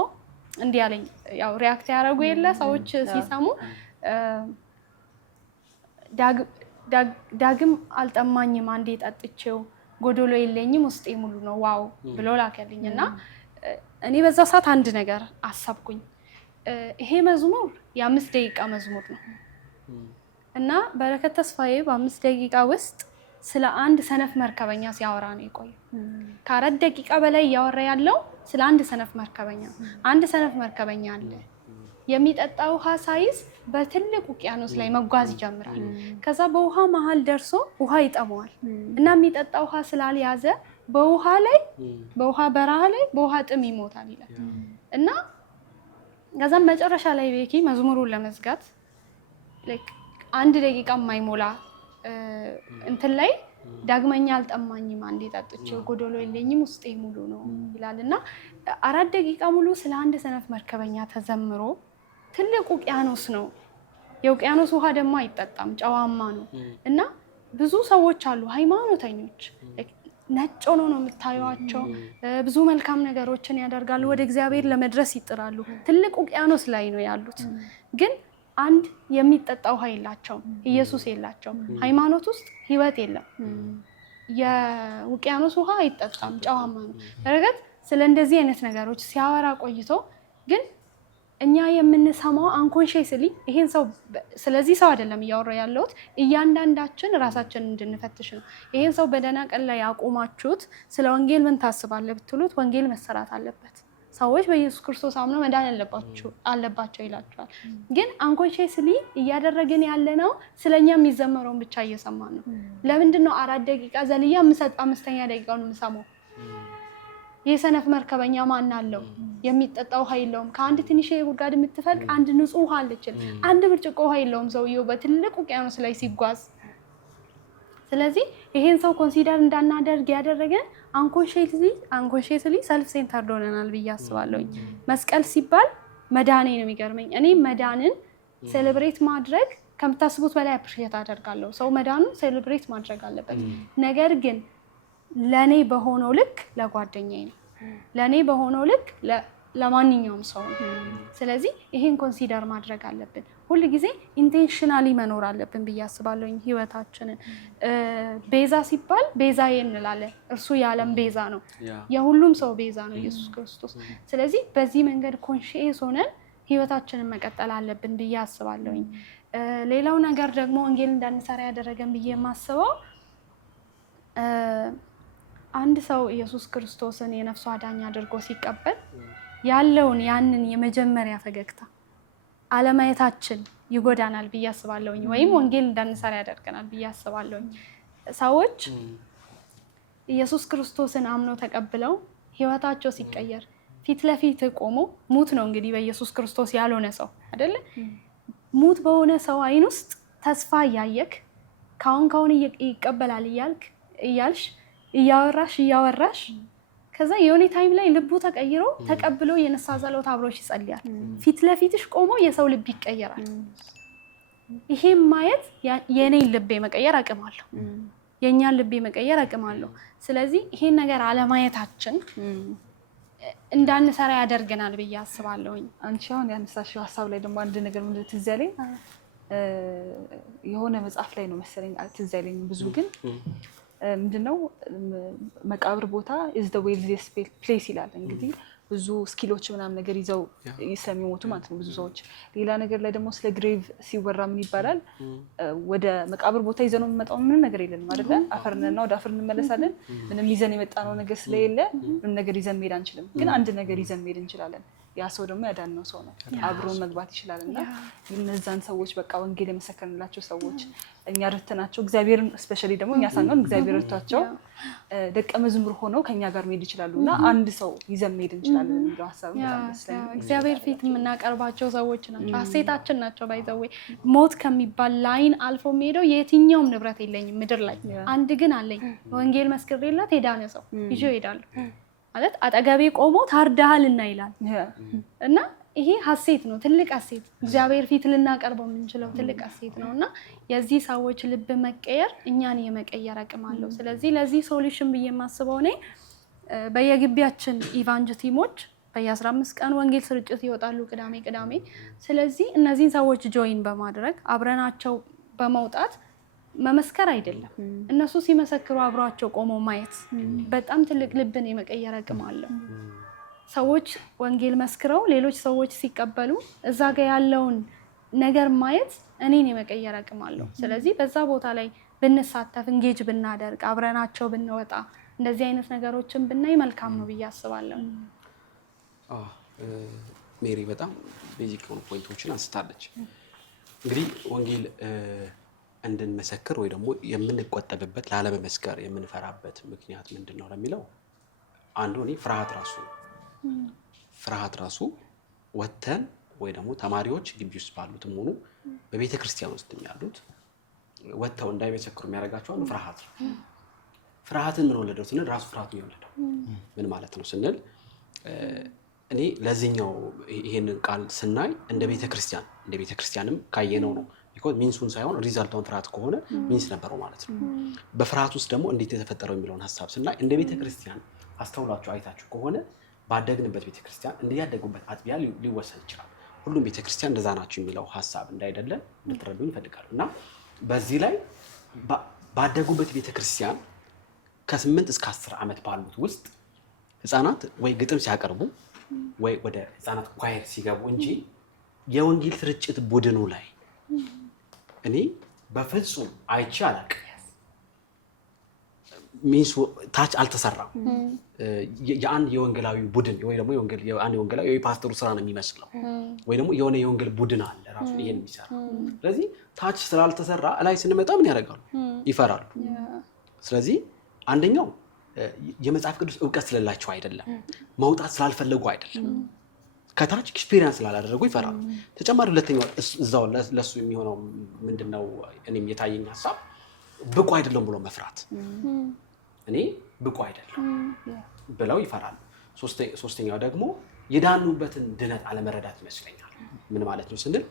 እንዲህ አለኝ። ያው ሪያክት ያደረጉ የለ ሰዎች ሲሰሙ ዳግም አልጠማኝም አንዴ ጠጥቼው ጎዶሎ የለኝም ውስጤ ሙሉ ነው ዋው ብሎ ላከልኝ። እና እኔ በዛ ሰዓት አንድ ነገር አሰብኩኝ። ይሄ መዝሙር የ5 ደቂቃ መዝሙር ነው እና በረከት ተስፋዬ በ5 ደቂቃ ውስጥ ስለ አንድ ሰነፍ መርከበኛ ሲያወራ ነው የቆየው። ከ4 ደቂቃ በላይ እያወራ ያለው ስለ አንድ ሰነፍ መርከበኛ። አንድ ሰነፍ መርከበኛ አለ። የሚጠጣ ውሃ ሳይዝ በትልቅ ውቅያኖስ ላይ መጓዝ ይጀምራል። ከዛ በውሃ መሀል ደርሶ ውሃ ይጠመዋል እና የሚጠጣ ውሃ ስላልያዘ በውሃ በረሃ ላይ በውሃ ጥም ይሞታል ይላል። እና ከዛም መጨረሻ ላይ ቤኪ መዝሙሩን ለመዝጋት 1 ደቂቃ የማይሞላ እንትን ላይ ዳግመኛ አልጠማኝም አንዴ ጠጥቼው ጎዶሎ የለኝም ውስጤ ሙሉ ነው ይላል። እና 4 ደቂቃ ሙሉ ስለ አንድ ሰነፍ መርከበኛ ተዘምሮ ትልቅ ውቅያኖስ ነው። የውቅያኖስ ውሃ ደግሞ አይጠጣም፣ ጨዋማ ነው። እና ብዙ ሰዎች አሉ ሃይማኖተኞች ነጭ ሆኖ ነው የምታዩዋቸው። ብዙ መልካም ነገሮችን ያደርጋሉ፣ ወደ እግዚአብሔር ለመድረስ ይጥራሉ። ትልቅ ውቅያኖስ ላይ ነው ያሉት። ግን አንድ የሚጠጣ ውሃ የላቸውም፣ ኢየሱስ የላቸውም። ሃይማኖት ውስጥ ህይወት የለም። የውቅያኖስ ውሃ አይጠጣም፣ ጨዋማ ነው። በረከት ስለ እንደዚህ አይነት ነገሮች ሲያወራ ቆይቶ ግን እኛ የምንሰማው አንኮንሺየስሊ ይሄን ሰው ስለዚህ ሰው አይደለም እያወራ ያለሁት፣ እያንዳንዳችን ራሳችንን እንድንፈትሽ ነው። ይሄን ሰው በደህና ቀን ላይ ያቆማችሁት ስለ ወንጌል ምን ታስባለህ ብትሉት ወንጌል መሰራት አለበት፣ ሰዎች በኢየሱስ ክርስቶስ አምነው መዳን አለባቸው ይላቸዋል። ግን አንኮንሺየስሊ እያደረግን ያለነው ስለኛ የሚዘመረውን ብቻ እየሰማን ነው። ለምንድን ነው 4 ደቂቃ ዘልያ 5ኛ ደቂቃውን የምሰማው? የሰነፍ መርከበኛ ማን አለው? የሚጠጣ ውሃ የለውም። ከአንድ ትንሽ ጉድጓድ የምትፈልቅ አንድ ንጹህ ውሃ አለችን። አንድ ብርጭቆ ውሃ የለውም ሰውየው በትልቅ ውቅያኖስ ላይ ሲጓዝ። ስለዚህ ይሄን ሰው ኮንሲደር እንዳናደርግ ያደረገን አንኮንሺየስሊ ሰልፍ ሴንተርድ ሆነናል ብዬ አስባለሁ። መስቀል ሲባል መዳኔ ነው የሚገርመኝ። እኔ መዳንን ሴሌብሬት ማድረግ ከምታስቡት በላይ አፕሪሼት አደርጋለሁ። ሰው መዳኑን ሴሌብሬት ማድረግ አለበት። ነገር ግን ለኔ በሆነው ልክ ለጓደኛዬ ነው፣ ለኔ በሆነው ልክ ለማንኛውም ሰው ነው። ስለዚህ ይሄን ኮንሲደር ማድረግ አለብን። ሁል ጊዜ ኢንቴንሽናሊ መኖር አለብን ብዬ አስባለሁ ህይወታችንን። ቤዛ ሲባል ቤዛዬ እንላለን። እርሱ የዓለም ቤዛ ነው፣ የሁሉም ሰው ቤዛ ነው ኢየሱስ ክርስቶስ። ስለዚህ በዚህ መንገድ ኮንሺየስ ሆነን ህይወታችንን መቀጠል አለብን ብዬ አስባለሁ። ሌላው ነገር ደግሞ ወንጌል እንዳንሰራ ያደረገን ብዬ የማስበው አንድ ሰው ኢየሱስ ክርስቶስን የነፍሱ አዳኝ አድርጎ ሲቀበል ያለውን ያንን የመጀመሪያ ፈገግታ አለማየታችን ይጎዳናል ብዬ አስባለሁ፣ ወይም ወንጌል እንዳንሰራ ያደርገናል ብዬ አስባለሁ። ሰዎች ኢየሱስ ክርስቶስን አምነው ተቀብለው ህይወታቸው ሲቀየር ፊት ለፊት ቆሞ ሙት ነው እንግዲህ በኢየሱስ ክርስቶስ ያልሆነ ሰው አይደለ? ሙት በሆነ ሰው አይን ውስጥ ተስፋ እያየክ ካሁን ይቀበላል እያልሽ እያወራሽ ከዛ የሆነ ታይም ላይ ልቡ ተቀይሮ ተቀብሎ የነሳ ጸሎት አብሮሽ ይጸልያል። ፊት ለፊትሽ ቆሞ የሰው ልብ ይቀየራል። ይሄም ማየት የኔን ልብ የመቀየር አቅም አለው። የኛን ልብ መቀየር አቅም አለው። ስለዚህ ይሄን ነገር አለማየታችን እንዳንሰራ ያደርገናል ብዬ አስባለሁኝ። አንቺ አሁን ያነሳሽው ሀሳብ ላይ ደግሞ አንድ ነገር ምንድን ትዝ ያለኝ የሆነ መጽሐፍ ላይ ነው መሰለኝ ትዝ ያለኝ ብዙ ግን ምንድነው መቃብር ቦታ is the wealthiest place ይላል። እንግዲህ ብዙ ስኪሎች ምናምን ነገር ይዘው ስለሚሞቱ ማለት ነው ብዙ ሰዎች። ሌላ ነገር ላይ ደግሞ ስለ ግሬቭ ሲወራ ምን ይባላል? ወደ መቃብር ቦታ ይዘነው የምንመጣው ምንም ነገር የለንም አይደለ? አፈርንና ወደ አፈር እንመለሳለን። ምንም ይዘን የመጣነው ነገር ስለሌለ ምንም ነገር ይዘን መሄድ አንችልም። ግን አንድ ነገር ይዘን መሄድ እንችላለን። ያ ሰው ደግሞ ያዳነው ሰው ነው። አብሮን መግባት ይችላልና እነዛን ሰዎች በቃ ወንጌል የመሰከርንላቸው ሰዎች እኛ ረድተናቸው እግዚአብሔርን ስፔሻሊ ደግሞ እኛ ሳንሆን እግዚአብሔር ረድቷቸው ደቀ መዝሙር ሆነው ከኛ ጋር መሄድ ይችላሉና አንድ ሰው ይዘን መሄድ እንችላለን የሚለው ሀሳብ ነው። እግዚአብሔር ፊት የምናቀርባቸው ሰዎች ናቸው። ሀሴታችን ናቸው። ባይዘው ሞት ከሚባል ላይን አልፎ የሚሄደው የትኛውም ንብረት የለኝም ምድር ላይ አንድ ግን አለኝ። ወንጌል መስክሬላት የዳነ ሰው ይዤ እሄዳለሁ ማለት አጠገቤ ቆሞ ታርዳሃልና ይላል እና ይሄ ሀሴት ነው። ትልቅ ሀሴት እግዚአብሔር ፊት ልናቀርበው የምንችለው ትልቅ ሀሴት ነውና የዚህ ሰዎች ልብ መቀየር እኛን የመቀየር አቅም አለው። ስለዚህ ለዚህ ሶሉሽን ብዬ የማስበው እኔ በየግቢያችን ኢቫንጅ ቲሞች በየ15 ቀን ወንጌል ስርጭት ይወጣሉ ቅዳሜ። ስለዚህ እነዚህን ሰዎች ጆይን በማድረግ አብረናቸው በመውጣት መመስከር አይደለም እነሱ ሲመሰክሩ አብሯቸው ቆመው ማየት በጣም ትልቅ ልብን የመቀየር አቅም አለው። ሰዎች ወንጌል መስክረው ሌሎች ሰዎች ሲቀበሉ እዛ ጋር ያለውን ነገር ማየት እኔን የመቀየር አቅም አለው። ስለዚህ በዛ ቦታ ላይ ብንሳተፍ እንጌጅ ብናደርግ አብረናቸው ብንወጣ እንደዚህ አይነት ነገሮችን ብናይ መልካም ነው ብዬ አስባለሁ። ሜሪ በጣም ቤዚክ የሆኑ ፖይንቶችን አንስታለች። እንግዲህ ወንጌል እንድንመሰክር ወይ ደግሞ የምንቆጠብበት ላለመመስከር የምንፈራበት ምክንያት ምንድነው ለሚለው አንዱ እኔ ፍርሃት ራሱ ወተን ወይ ደግሞ ተማሪዎች ግቢ ውስጥ ባሉትም ሆኑ በቤተ ክርስቲያን ውስጥ ያሉት ወተው እንዳይመሰክሩ የሚያደርጋቸው አንዱ ፍርሃት ነው። ፍርሃትን ምን ወለደው ስንል ራሱ ፍርሃት ነው የወለደው። ምን ማለት ነው ስንል እኔ ለዚህኛው ይሄንን ቃል ስናይ እንደ ቤተ ክርስቲያንም ካየነው ነው because ሚንሱን ሳይሆን ሪዛልቱን ፍርሃት ከሆነ ሚንስ ነበረው ማለት ነው። በፍርሃት ውስጥ ደግሞ እንዴት የተፈጠረው የሚለውን ሐሳብ ስናይ እንደ ቤተ ክርስቲያን አስተውላችሁ አይታችሁ ከሆነ ባደግንበት ቤተ ክርስቲያን እንዲያደጉበት አጥቢያ ሊወሰን ይችላል። ሁሉም ቤተ ክርስቲያን እንደዛ ናቸው የሚለው ሐሳብ እንዳይደለ እንድትረዱኝ እፈልጋለሁ። እና በዚህ ላይ ባደጉበት ቤተ ክርስቲያን ከ8 እስከ 10 ዓመት ባሉት ውስጥ ህፃናት ወይ ግጥም ሲያቀርቡ ወይ ወደ ህፃናት ኳየር ሲገቡ እንጂ የወንጌል ስርጭት ቡድኑ ላይ እኔ በፍጹም አይቼ አላውቅም። ሚንስ ታች አልተሰራም። የአንድ የወንጌላዊ ቡድን ወይ ደግሞ የአንድ የወንጌላዊ ወይ ፓስተሩ ስራ ነው የሚመስለው ወይ ደግሞ የሆነ የወንጌል ቡድን አለ ራሱ ይሄን የሚሰራ። ስለዚህ ታች ስላልተሰራ ላይ ስንመጣ ምን ያደርጋሉ? ይፈራሉ። ስለዚህ አንደኛው የመጽሐፍ ቅዱስ ዕውቀት ስለሌላቸው አይደለም፣ መውጣት ስላልፈለጉ አይደለም፣ ከታች ኤክስፒሪየንስ ስላላደረጉ ይፈራሉ። ተጨማሪ ሁለተኛው እዛው ለሱ የሚሆነው ምንድነው እኔም የታየኝ ሐሳብ ብቁ አይደለም ብሎ መፍራት። እኔ ብቁ አይደለም ብለው ይፈራሉ። ሶስተኛው ደግሞ የዳኑበትን ድነት አለመረዳት ይመስለኛል። ምን ማለት ነው ስንል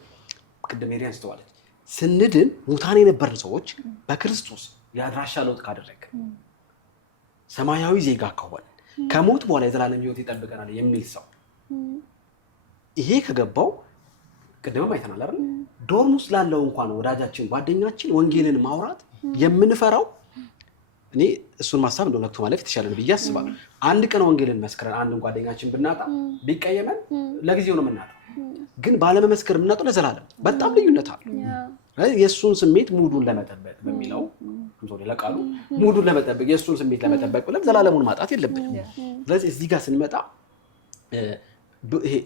ቅድም ሜሪያን ስተዋለች ስንድን ሙታን የነበርን ሰዎች በክርስቶስ የአድራሻ ለውጥ ካደረገ ሰማያዊ ዜጋ ከሆነ ከሞት በኋላ የዘላለም ሕይወት ይጠብቀናል የሚል ሰው ይሄ ከገባው ቅድምም አይተናል አይደል? ዶርም ውስጥ ላለው እንኳን ወዳጃችን ጓደኛችን ወንጌልን ማውራት የምንፈራው እኔ እሱን ማሳብ እንደው ነክቶ ማለፍ የተሻለ ነው ብዬ አስባለሁ። አንድ ቀን ወንጌልን መስከረን አንድን ጓደኛችን ብናጣ ቢቀየመን ለጊዜው ነው የምናጣው፣ ግን ባለመመስከር የምናጣው ለዘላለም በጣም ልዩነት አለው። የእሱን ስሜት ሙዱን ለመጠበቅ በሚለው ለቃሉ ሙዱን ለመጠበቅ የእሱን ስሜት ለመጠበቅ ብለን ዘላለሙን ማጣት የለብንም። ስለዚህ እዚህ ጋር ስንመጣ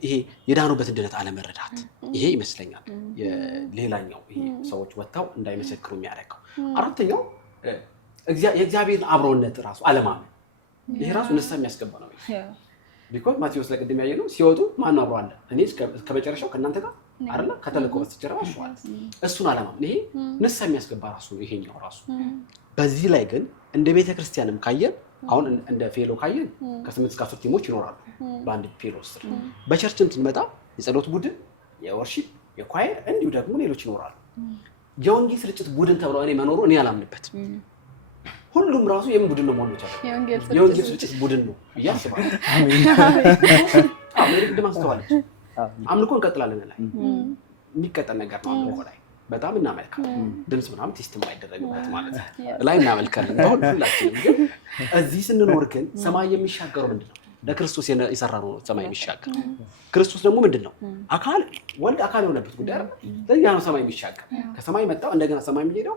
ይሄ የዳኑበትን ድነት አለመረዳት ይሄ ይመስለኛል ሌላኛው ይሄ ሰዎች ወጥተው እንዳይመሰክሩ የሚያደርገው። አራተኛው የእግዚአብሔርን አብሮነት ራሱ አለማመን። ይሄ ራሱ ንስሐ የሚያስገባ ነው። ቢኮዝ ማቴዎስ ለቅድም ያየነው ሲወጡ ማን አብሮ አለ? እኔ ከመጨረሻው ከእናንተ ጋር አይደለ? ከተልእኮ በስተጀርባ እሱን አለማመን ይሄ ንስሐ የሚያስገባ ራሱ ይሄኛው ራሱ። በዚህ ላይ ግን እንደ ቤተክርስቲያንም ካየን አሁን እንደ ፌሎ ካየን ከ8 እስከ 10 ቲሞች ይኖራሉ በአንድ ፌሎ ውስጥ። በቸርችም ስንመጣ የጸሎት ቡድን፣ የወርሺፕ፣ የኳየር እንዲሁ ደግሞ ሌሎች ይኖራሉ። የወንጌል ስርጭት ቡድን ተብሎ እኔ መኖሩ እኔ አላምንበትም። ሁሉም ራሱ የምን ቡድን ነው መሆን ይችላል? የወንጌል ስርጭት ቡድን ነው ብዬ አስባለሁ። አሜን። ቅድም አስተዋለች። አምልኮ እንቀጥላለን ላይ የሚቀጠል ነገር ነው። አምልኮ ላይ በጣም እናመልካለን። ድምፅ ምናምን ቴስት የማይደረግበት ማለት ነው ላይ እናመልካለን። ሁላችንም ግን እዚህ ስንኖር ግን ሰማይ የሚሻገረው ምንድን ነው? ለክርስቶስ የሰራነው ነው ሰማይ የሚሻገር። ክርስቶስ ደግሞ ምንድን ነው? አካል ወልድ አካል የሆነበት ጉዳይ አይደል? ስለዚህ ያ ነው ሰማይ የሚሻገር። ከሰማይ መጣው እንደገና ሰማይ የሚሄደው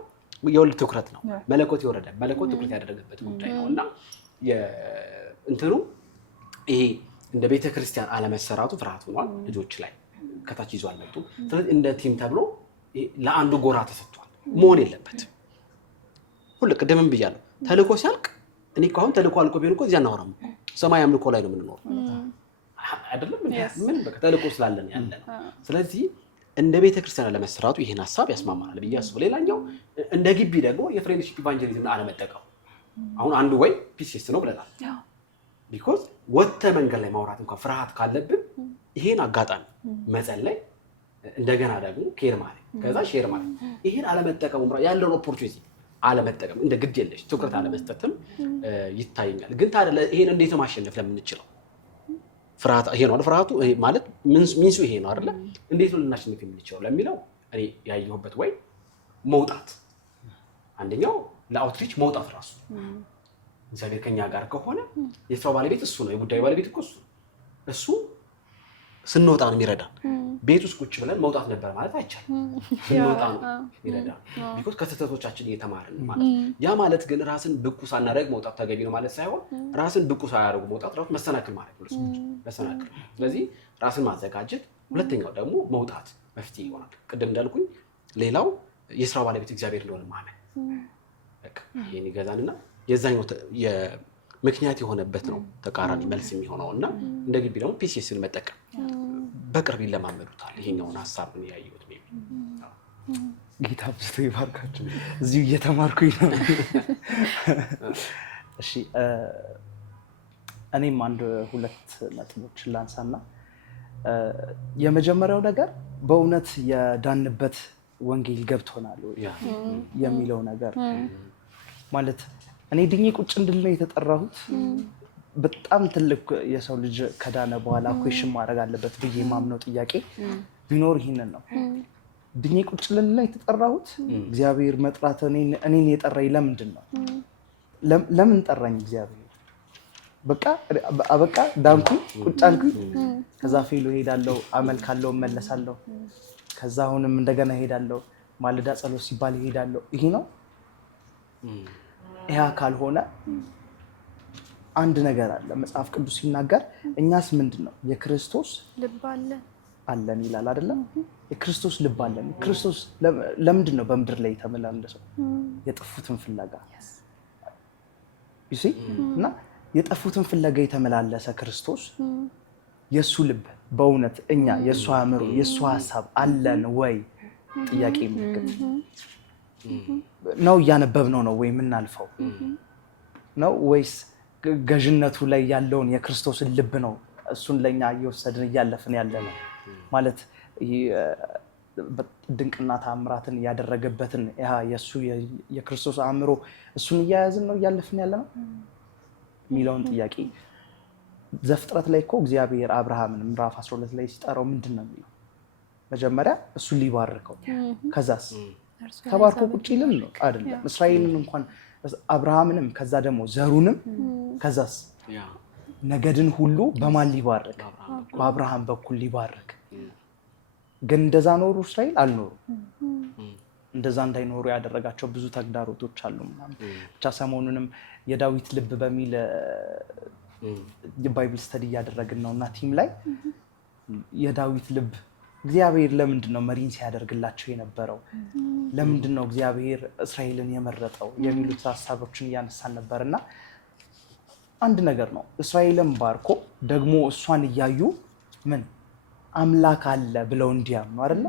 የወልድ ትኩረት ነው። መለኮት የወረደ መለኮት ትኩረት ያደረገበት ጉዳይ ነው እና እንትኑ ይሄ እንደ ቤተክርስቲያን አለመሰራቱ ፍርሃት ሆኗል። ልጆች ላይ ከታች ይዞ አልመጡም። ስለዚህ እንደ ቲም ተብሎ ለአንዱ ጎራ ተሰጥቷል። መሆን የለበትም። ሁሉ ቅድምም ብያለሁ። ተልእኮ ሲያልቅ እኔ አሁን ተልእኮ አልቆ ቢሆን እኮ እዚህ አናወራም። ሰማይ አምልኮ ላይ ነው የምንኖረው አይደለም? ምን በቃ ተልእኮ ስላለን ያለ ነው። ስለዚህ እንደ ቤተክርስቲያን አለመሰራቱ ይሄን ሐሳብ ያስማማናል ብዬ አስባለሁ። ሌላኛው እንደ ግቢ ደግሞ የፍሬንድሺፕ ኢቫንጀሊዝም አለመጠቀም። አሁን አንዱ ወይ ፒሲኤስ ነው ብለናል። ቢኮዝ ወጥተህ መንገድ ላይ ማውራት እንኳን ፍርሃት ካለብን ይሄን አጋጣሚ መጸለይ፣ እንደገና ደግሞ ኬር ማለት ከዛ ሼር ማለት ይሄን አለመጠቀሙ ያለውን ኦፖርቹኒቲ አለመጠቀም እንደ ግድ የለሽ ትኩረት አለመስጠትም ይታየኛል። ግን ታዲያ ይሄን እንዴት ማሸነፍ ለምንችለው? ፍርሃት ይሄ ነው አይደል? ፍርሃቱ ማለት ሚንሱ ይሄ ነው አይደል? እንዴት ነው ልናሸንፍ የምንችለው ለሚለው እኔ ያየሁበት ወይ መውጣት፣ አንደኛው ለአውትሪች መውጣት ራሱ እግዚአብሔር ከኛ ጋር ከሆነ የስራው ባለቤት እሱ ነው። የጉዳዩ ባለቤት እኮ እሱ ስንወጣ ነው የሚረዳን። ቤት ውስጥ ቁጭ ብለን መውጣት ነበር ማለት አይቻልም። ስንወጣ ነው የሚረዳን። ቢኮዝ ከስህተቶቻችን እየተማርን ማለት ያ ማለት ግን ራስን ብቁ ሳናደርግ መውጣት ተገቢ ነው ማለት ሳይሆን ራስን ብቁ ሳያደርጉ መውጣት ራሱ መሰናክል ማለት ነው። መሰናክል። ስለዚህ ራስን ማዘጋጀት፣ ሁለተኛው ደግሞ መውጣት መፍትሄ ይሆናል። ቅድም እንዳልኩኝ ሌላው የስራው ባለቤት እግዚአብሔር እንደሆነ ማመን በቃ ይሄን ይገዛንና የዛኛው ምክንያት የሆነበት ነው ተቃራኒ መልስ የሚሆነው እና እንደ ግቢ ደግሞ ፒሲኤስን መጠቀም በቅርብ ይለማመዱታል። ይሄኛውን ሐሳብ ነው ያየሁት። ጌታ ብስቶ ይባርካችሁ። እዚሁ እየተማርኩኝ ነው። እሺ እኔም አንድ ሁለት ነጥቦችን ላንሳና የመጀመሪያው ነገር በእውነት የዳንበት ወንጌል ገብቶናል የሚለው ነገር ማለት እኔ ድኜ ቁጭ እንድል ነው የተጠራሁት። በጣም ትልቅ የሰው ልጅ ከዳነ በኋላ ኩዌሽን ማድረግ አለበት ብዬ የማምነው ጥያቄ ቢኖር ይሄንን ነው። ድኜ ቁጭ ልል ነው የተጠራሁት። እግዚአብሔር መጥራት እኔን የጠራኝ ለምንድን ነው? ለምን ጠራኝ እግዚአብሔር? በቃ ዳንኩኝ፣ ቁጭ አልኩኝ። ከዛ ፌሎ ሄዳለሁ፣ አመልካለሁ፣ እመለሳለሁ። ከዛ አሁንም እንደገና ሄዳለሁ፣ ማለዳ ጸሎት ሲባል ሄዳለሁ። ይሄ ነው። ይሄ ካልሆነ አንድ ነገር አለ። መጽሐፍ ቅዱስ ሲናገር እኛስ ምንድን ነው የክርስቶስ ልብ አለን ይላል አይደለም? የክርስቶስ ልብ አለን። ክርስቶስ ለምንድን ነው በምድር ላይ የተመላለሰው? የጠፉትን ፍለጋ ይሲ እና የጠፉትን ፍለጋ የተመላለሰ ክርስቶስ የሱ ልብ በእውነት እኛ የሱ አእምሮ የሱ ሐሳብ አለን ወይ? ጥያቄ ምልክት ነው። እያነበብነው ነው ወይ የምናልፈው ነው ወይስ ገዥነቱ ላይ ያለውን የክርስቶስን ልብ ነው እሱን ለኛ እየወሰድን እያለፍን ያለ ነው? ማለት ድንቅና ተአምራትን ያደረገበትን ያ የሱ የክርስቶስ አእምሮ እሱን እያያዝን ነው እያለፍን ያለ ነው የሚለውን ጥያቄ ዘፍጥረት ላይ እኮ እግዚአብሔር አብርሃምን ምዕራፍ 12 ላይ ሲጠራው ምንድን ነው የሚለው? መጀመሪያ እሱን ሊባርከው ከዛስ ተባርኮ ቁጭ ይልም ነው አይደለም? እስራኤልን እንኳን አብርሃምንም ከዛ ደግሞ ዘሩንም ከዛስ ነገድን ሁሉ በማን ሊባርክ? በአብርሃም በኩል ሊባርክ። ግን እንደዛ ኖሩ እስራኤል አልኖሩ። እንደዛ እንዳይኖሩ ያደረጋቸው ብዙ ተግዳሮቶች አሉ። ብቻ ሰሞኑንም የዳዊት ልብ በሚል የባይብል ስተዲ እያደረግን ነው እና ቲም ላይ የዳዊት ልብ እግዚአብሔር ለምንድን ነው መሪን ሲያደርግላቸው የነበረው? ለምንድን ነው እግዚአብሔር እስራኤልን የመረጠው? የሚሉት ሀሳቦችን እያነሳን ነበር እና አንድ ነገር ነው እስራኤልን ባርኮ ደግሞ እሷን እያዩ ምን አምላክ አለ ብለው እንዲያምኑ አይደለ?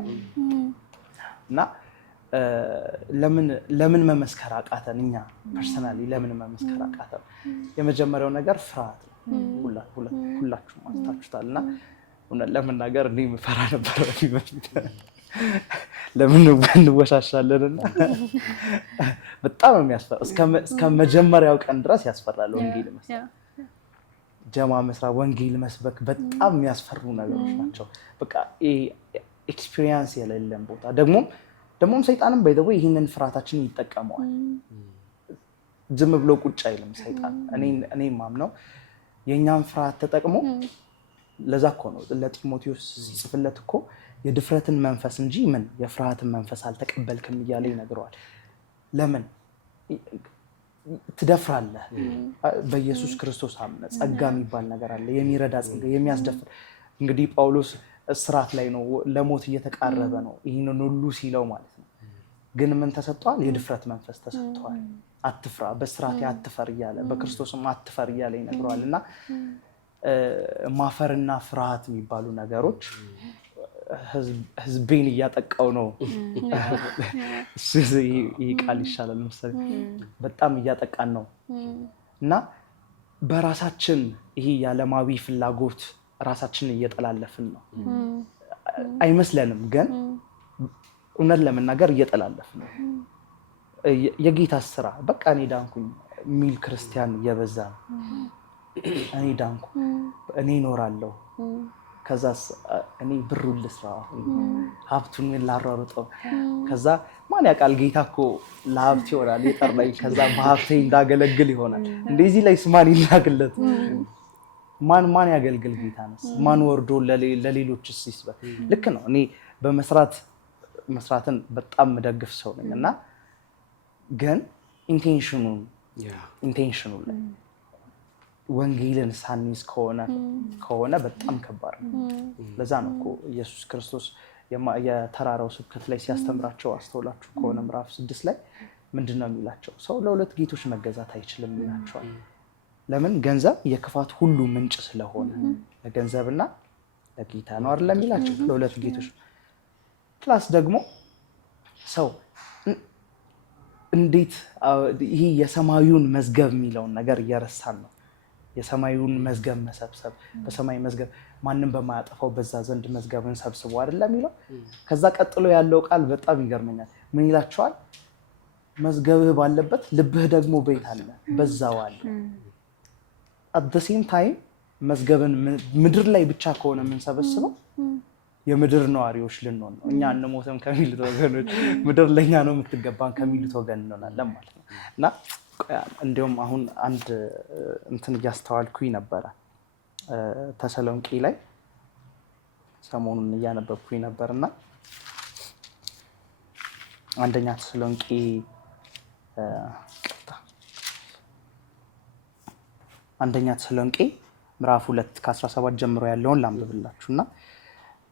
እና ለምን መመስከር አቃተን? እኛ ፐርሰናሊ ለምን መመስከር አቃተን? የመጀመሪያው ነገር ፍርሃት ነው። ሁላችሁም አንስታችሁታል እና ለመናገር እኔ የምፈራ ነበር በፊት። ለምን እንወሻሻለን እና በጣም የሚያስፈራ እስከ መጀመሪያው ቀን ድረስ ያስፈራል። ወንጌል መስራት፣ ጀማ መስራት፣ ወንጌል መስበክ በጣም የሚያስፈሩ ነገሮች ናቸው። በቃ ኤክስፒሪየንስ የሌለን ቦታ ደግሞም ሰይጣንም ባይዘው ይህንን ፍርሃታችንን ይጠቀመዋል። ዝም ብሎ ቁጭ አይልም ሰይጣን። እኔ ማምነው የእኛን ፍርሃት ተጠቅሞ ለዛ እኮ ነው ለጢሞቴዎስ ሲጽፍለት እኮ የድፍረትን መንፈስ እንጂ የፍርሃትን መንፈስ አልተቀበልክም እያለ ይነግረዋል። ለምን ትደፍራለህ? በኢየሱስ ክርስቶስ አምነህ ጸጋ የሚባል ነገር አለ፣ የሚረዳ ጸጋ፣ የሚያስደፍር። እንግዲህ ጳውሎስ እስራት ላይ ነው፣ ለሞት እየተቃረበ ነው። ይህንን ሁሉ ሲለው ማለት ነው። ግን ምን ተሰጥቷል? የድፍረት መንፈስ ተሰጥቷል። አትፍራ፣ በስራቴ አትፈር እያለ በክርስቶስም አትፈር እያለ ይነግረዋል። እና ማፈርና ፍርሃት የሚባሉ ነገሮች ህዝቤን እያጠቃው ነው። ይህ ቃል ይሻላል መሰለኝ። በጣም እያጠቃን ነው እና በራሳችን ይሄ የዓለማዊ ፍላጎት ራሳችንን እየጠላለፍን ነው። አይመስለንም፣ ግን እውነት ለመናገር እየጠላለፍን ነው። የጌታ ስራ በቃ እኔ ዳንኩኝ የሚል ክርስቲያን እየበዛ ነው። እኔ ዳንኩ፣ እኔ እኖራለሁ፣ ከዛስ እኔ ብሩን ልስራ፣ ሀብቱን ላሯሩጠው። ከዛ ማን ያውቃል ጌታ እኮ ለሀብት ይሆናል የጠራኝ፣ ከዛ በሀብቴ እንዳገለግል ይሆናል። እንደዚህ ላይ ማን ይላክለት? ማን ያገልግል ጌታንስ? ማን ወርዶ ለሌሎችስ ይስበክ? ልክ ነው። እኔ መስራትን በጣም መደግፍ ሰው ነኝ እና ግን ኢንቴንሽኑ ላይ ወንጌልን ሳንይዝ ከሆነ በጣም ከባድ ነው። ለዛ ነው እኮ ኢየሱስ ክርስቶስ የተራራው ስብከት ላይ ሲያስተምራቸው አስተውላችሁ ከሆነ ምዕራፍ 6 ላይ ምንድን ነው የሚላቸው? ሰው ለሁለት ጌቶች መገዛት አይችልም ይላቸዋል። ለምን? ገንዘብ የክፋት ሁሉ ምንጭ ስለሆነ ለገንዘብና ለጌታ ነው አይደል የሚላቸው። ለሁለት ጌቶች ፕላስ ደግሞ ሰው እንዴት ይሄ የሰማዩን መዝገብ የሚለውን ነገር እየረሳን ነው። የሰማዩን መዝገብ መሰብሰብ፣ በሰማይ መዝገብ ማንም በማያጠፋው በዛ ዘንድ መዝገብን ሰብስቦ አይደለም የሚለው። ከዛ ቀጥሎ ያለው ቃል በጣም ይገርመኛል። ምን ይላቸዋል? መዝገብህ ባለበት ልብህ ደግሞ ቤት አለ፣ በዛው አለ። አት ዘ ሴም ታይም መዝገብን ምድር ላይ ብቻ ከሆነ የምንሰበስበው የምድር ነዋሪዎች ልንሆን ነው። እኛ እንሞትም ከሚሉት ወገኖች ምድር ለኛ ነው የምትገባን ከሚሉት ወገን እንሆናለን ማለት ነው። እና እንዲሁም አሁን አንድ እንትን እያስተዋልኩኝ ነበረ ተሰሎንቄ ላይ ሰሞኑን እያነበብኩኝ ነበርና አንደኛ ተሰሎንቄ ምዕራፍ 2 ከ17 ጀምሮ ያለውን ላንብብላችሁና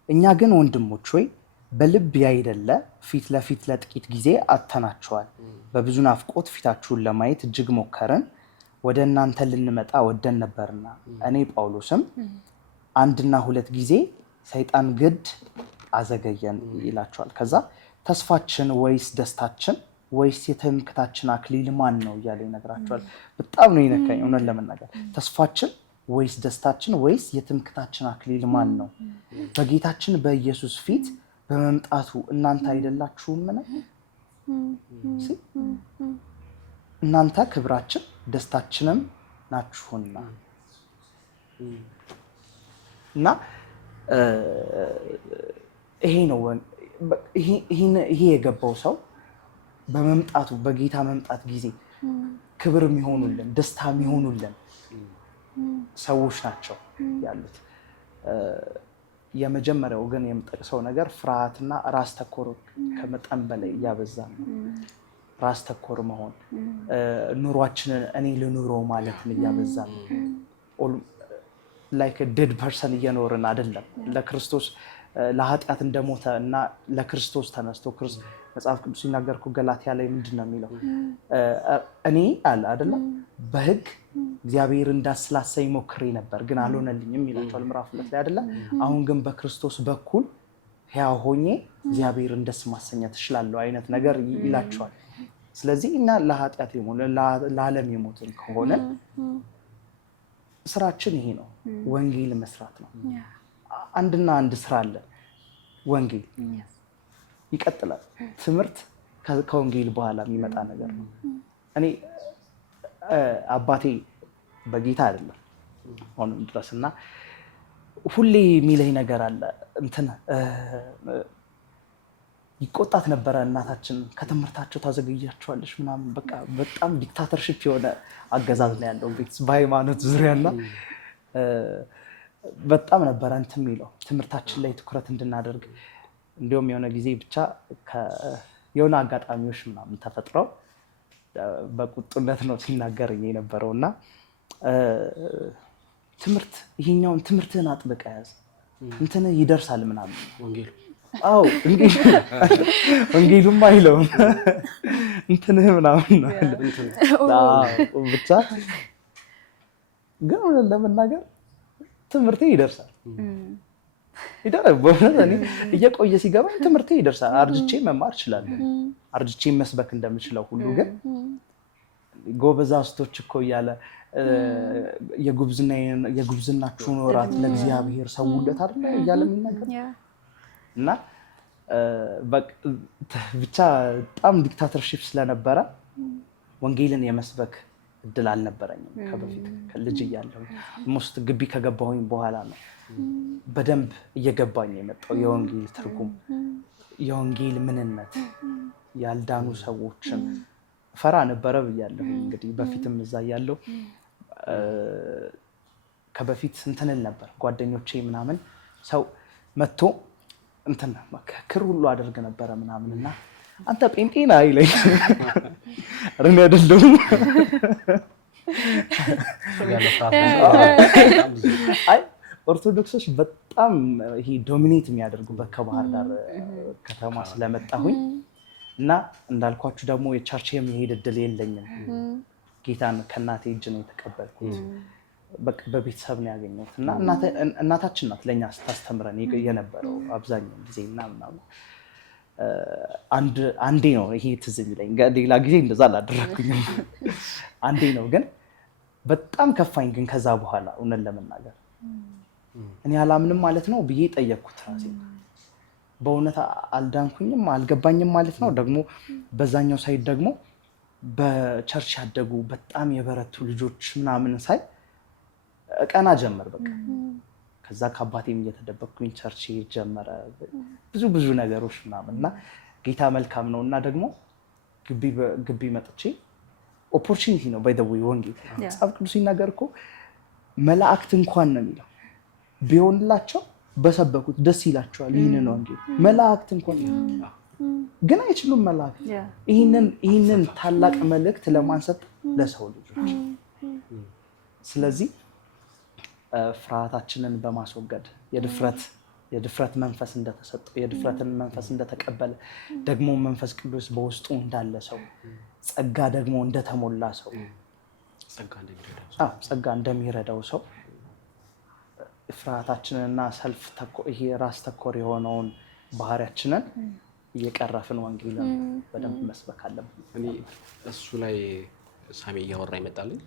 እኛ ግን ወንድሞች ሆይ በልብ ያይደለ ፊት ለፊት ለጥቂት ጊዜ አጥተናችኋል። በብዙ ናፍቆት ፊታችሁን ለማየት እጅግ ሞከርን። ወደ እናንተ ልንመጣ ወደን ነበርና እኔ ጳውሎስም 1-2 ጊዜ ሰይጣን ግድ አዘገየን ይላቸዋል። ከዛ ተስፋችን ወይስ ደስታችን ወይስ የትምክህታችን አክሊል ማን ነው እያለ ይነግራቸዋል። በጣም ነው የነካኝ እውነት ለመናገር። ተስፋችን ወይስ ደስታችን ወይስ የትምክህታችን አክሊል ማን ነው? በጌታችን በኢየሱስ ፊት በመምጣቱ እናንተ አይደላችሁምን? እናንተ ክብራችን ደስታችንም ናችሁና። እና ይሄ ነው ይሄ የገባው ሰው በመምጣቱ በጌታ መምጣት ጊዜ ክብር የሚሆኑልን ደስታ የሚሆኑልን ሰዎች ናቸው ያሉት። የመጀመሪያው ግን የምጠቅሰው ነገር ፍርሃትና ራስ ተኮር ከመጠን በላይ እያበዛ ነው። ራስ ተኮር መሆን ኑሯችንን እኔ ልኑረው ማለትን እያበዛ ነው። ላይክ ዴድ ፐርሰን እየኖርን አይደለም። ለክርስቶስ ለኃጢአት እንደሞተ እና ለክርስቶስ ተነስቶ መጽሐፍ ቅዱስ ሲናገር እኮ ገላትያ ላይ ምንድን ነው የሚለው? እኔ አለ አይደለም በሕግ እግዚአብሔር እንዳስላሰኝ ሞክሬ ነበር ግን አልሆነልኝም ይላቸዋል ምዕራፍ 2 ላይ አይደለም። አሁን ግን በክርስቶስ በኩል ሕያው ሆኜ እግዚአብሔርን ደስ ማሰኘት እችላለሁ አይነት ነገር ይላቸዋል። ስለዚህ እና ለኃጢአት ለዓለም የሞትን ከሆነ ስራችን ይሄ ነው፣ ወንጌል መስራት ነው። አንድና አንድ ስራ አለ፣ ወንጌል ይቀጥላል። ትምህርት ከወንጌል በኋላ የሚመጣ ነገር ነው። እኔ አባቴ በጌታ አይደለም አሁንም ድረስ እና ሁሌ የሚለኝ ነገር አለ እንትን ይቆጣት ነበረ እናታችን ከትምህርታቸው ታዘገያቸዋለች ምናምን በቃ በጣም ዲክታተርሺፕ የሆነ አገዛዝ ነው ያለው ቤት በሃይማኖት ዙሪያና በጣም ነበረ እንትን የሚለው ትምህርታችን ላይ ትኩረት እንድናደርግ እንዲሁም የሆነ ጊዜ ብቻ የሆነ አጋጣሚዎች ምናምን ተፈጥረው በቁጡነት ነው ሲናገር የነበረው እና ትምህርት ይሄኛውን ትምህርትህን አጥብቀ ያዝ እንትን ይደርሳል ምናምን ወንጌሉ አዎ ወንጌሉም አይለውም እንትንህ ምናምን ነው ብቻ ግን ለመናገር ትምህርቴ ይደርሳል በእውነት እኔ እየቆየ ሲገባኝ ትምህርቴ ይደርሳል። አርጅቼ መማር እችላለሁ አርጅቼ መስበክ እንደምችለው ሁሉ ግን ጎበዛዝቶች እኮ እያለ የጉብዝናችሁን ወራት ለእግዚአብሔር ሰውለት አይደለ እያለ የሚናገር እና ብቻ በጣም ዲክታተርሺፕ ስለነበረ ወንጌልን የመስበክ እድል አልነበረኝም ከበፊት ከልጅ እያለሁ ሞስት ግቢ ከገባሁኝ በኋላ ነው በደንብ እየገባኝ የመጣው የወንጌል ትርጉም የወንጌል ምንነት ያልዳኑ ሰዎችን ፈራ ነበረ ብያለሁ እንግዲህ በፊትም እዛ ያለው ከበፊት እንትንል ነበር ጓደኞቼ ምናምን ሰው መጥቶ እንትን ክር ሁሉ አደርግ ነበረ ምናምን እና አንተ ጴንጤ ነህ አይለኝ እኔ አይደለሁም አይ ኦርቶዶክሶች በጣም ይሄ ዶሚኔት የሚያደርጉበት ከባህር ዳር ከተማ ስለመጣሁኝ እና እንዳልኳችሁ ደግሞ የቸርች የሚሄድ እድል የለኝም ጌታን ከእናቴ እጅ ነው የተቀበልኩት በቃ በቤተሰብ ነው ያገኘሁት እና እናታችን ናት ለእኛ ስታስተምረን የነበረው አብዛኛው ጊዜ እና ምናምን አንዴ ነው ይሄ ትዝ የሚለኝ ሌላ ጊዜ እንደዛ አላደረኩኝም አንዴ ነው ግን በጣም ከፋኝ ግን ከዛ በኋላ እውነት ለመናገር እኔ አላምንም ማለት ነው ብዬ ጠየቅኩት ራሴ በእውነት አልዳንኩኝም አልገባኝም ማለት ነው ደግሞ በዛኛው ሳይድ ደግሞ በቸርች ያደጉ በጣም የበረቱ ልጆች ምናምን ሳይ ቀና ጀመር በቃ ከዛ ከአባቴም እየተደበቅኩኝ ቸርች ጀመረ ብዙ ነገሮች ምናምን እና ጌታ መልካም ነው እና ደግሞ ግቢ መጥቼ ኦፖርቹኒቲ ነው ባይ ዘ ዌይ ወንጌል መጽሐፍ ቅዱስ ሲናገር እኮ መላእክት እንኳን ነው የሚለው ቢሆንላቸው በሰበኩት ደስ ይላቸዋል ይህንን ወንጌል መላእክት እንኳን ግን አይችሉም መላእክት ይህንን ታላቅ መልእክት ለማንሰጥ ለሰው ልጆች ስለዚህ ፍርሃታችንን በማስወገድ የድፍረት መንፈስ እንደተሰጠው የድፍረትን መንፈስ እንደተቀበለ ደግሞ መንፈስ ቅዱስ በውስጡ እንዳለ ሰው ጸጋ ደግሞ እንደተሞላ ሰው ጸጋ እንደሚረዳው ሰው ፍርሃታችንንና ሰልፍ ይሄ ራስ ተኮር የሆነውን ባህሪያችንን እየቀረፍን ወንጌልን በደንብ መስበክ አለብን። እኔ እሱ ላይ ሳሚ እያወራ ይመጣልኝ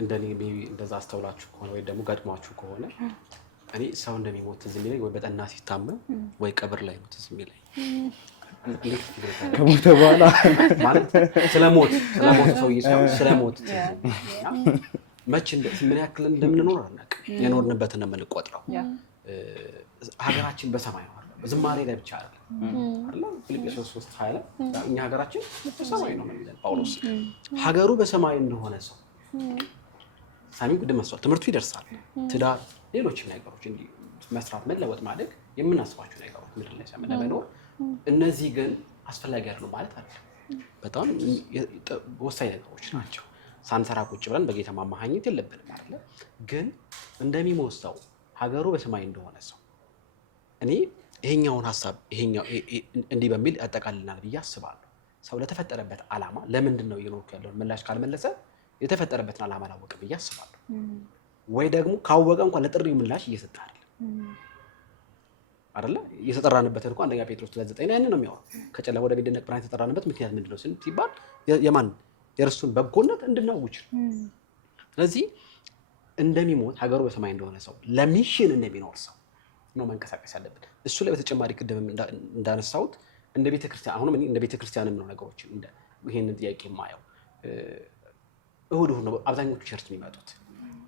እንደኔ እንደዛ አስተውላችሁ ከሆነ ወይ ደግሞ ገጥሟችሁ ከሆነ እኔ ሰው እንደሚሞት ትዝ የሚለኝ ወይ በጠና ሲታመም ወይ ቀብር ላይ ነው ትዝ የሚለኝ ከሞተ በኋላ ማለት ስለሞት ሰውዬ ሳይሆን ስለሞት መቼ ምን ያክል እንደምንኖር አናውቅም የኖርንበትን ነው የምንቆጥረው ሀገራችን በሰማይ ነው ዝማሬ ላይ ብቻ አይደለም ፊልጵስዩስ 3:20 እኛ ሀገራችን በሰማይ ነው የሚለው ጳውሎስ ሀገሩ በሰማይ እንደሆነ ሰው ሳሚ ቅድም መስዋዕት ትምህርቱ ይደርሳል ትዳር ሌሎች ነገሮች እንዲ መስራት መለወጥ ማደግ የምናስባቸው ነገሮች ምድር ላይ ለመኖር እነዚህ ግን አስፈላጊ አይደሉም ማለት አይደለም በጣም ወሳኝ ነገሮች ናቸው ሳንሰራ ቁጭ ብለን በጌታ ማማሃኘት የለብንም አይደለ ግን እንደሚሞት ሰው ሀገሩ በሰማይ እንደሆነ ሰው እኔ ይሄኛውን ሐሳብ እንዲህ በሚል ያጠቃልልናል ብዬ አስባለሁ ሰው ለተፈጠረበት ዓላማ ለምንድን ነው እየኖርኩ ያለውን ምላሽ ካልመለሰ የተፈጠረበትን ዓላማ አላወቀም ብዬ አስባለሁ ወይ ደግሞ ካወቀ እንኳን ለጥሪው ምላሽ እየሰጠ አይደለ እየተጠራንበትን እንኳን አንደኛ ጴጥሮስ 2:9 ያንን ነው የሚያወራው ከጨለማ ወደ ሚደነቅ ብርሃን የተጠራንበት ምክንያት ምንድነው ሲባል የማን የእርሱን በጎነት እንድናውጅ ስለዚህ እንደሚሞት ሀገሩ በሰማይ እንደሆነ ሰው ለሚሽን እንደሚኖር ሰው ነው መንቀሳቀስ ያለብን እሱ ላይ በተጨማሪ ቅድም እንዳነሳሁት እንደ ቤተክርስቲያን አሁንም እኔ እንደ ቤተክርስቲያንም ነው ነገሮችን እንደ ይሄንን ጥያቄ የማየው እሁድ ነው አብዛኞቹ ቸርች የሚመጡት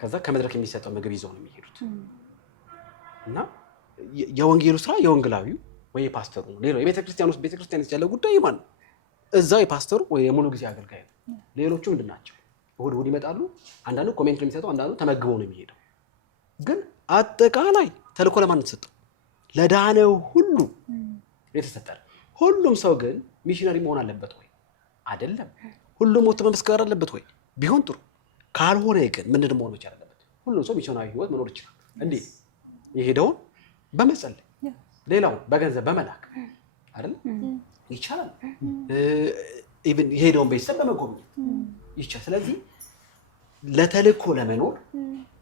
ከዛ ከመድረክ የሚሰጠው ምግብ ይዘው ነው የሚሄዱት እና የወንጌሉ ስራ የወንጌላዊው ወይ የፓስተሩ ነው ሌላው የቤተክርስቲያን ውስጥ ቤተክርስቲያን ያለ ጉዳይ ማን ነው እዛው የፓስተሩ ወይ የሙሉ ጊዜ አገልጋይ ነው ሌሎቹ ምንድናቸው እሁድ ይመጣሉ አንዳንዱ ኮሜንት የሚሰጠው አንዳንዱ ተመግበው ነው የሚሄደው ግን አጠቃላይ ተልኮ ለማን ተሰጠው ለዳነው ሁሉ የተሰጠ ሁሉም ሰው ግን ሚሽነሪ መሆን አለበት ወይ አይደለም ሁሉም ወጥቶ መመስከር አለበት ወይ ቢሆን ጥሩ ካልሆነ ግን ምንድን መሆን መቻል አለበት ሁሉም ሰው ሚሽነሪ ህይወት መኖር ይችላል እንዴ የሄደውን በመጸለይ ሌላው በገንዘብ በመላክ አይደል ይቻላል ኢቭን የሄደውን ቤተሰብ በመጎብኘት ይቻላል ስለዚህ ለተልኮ ለመኖር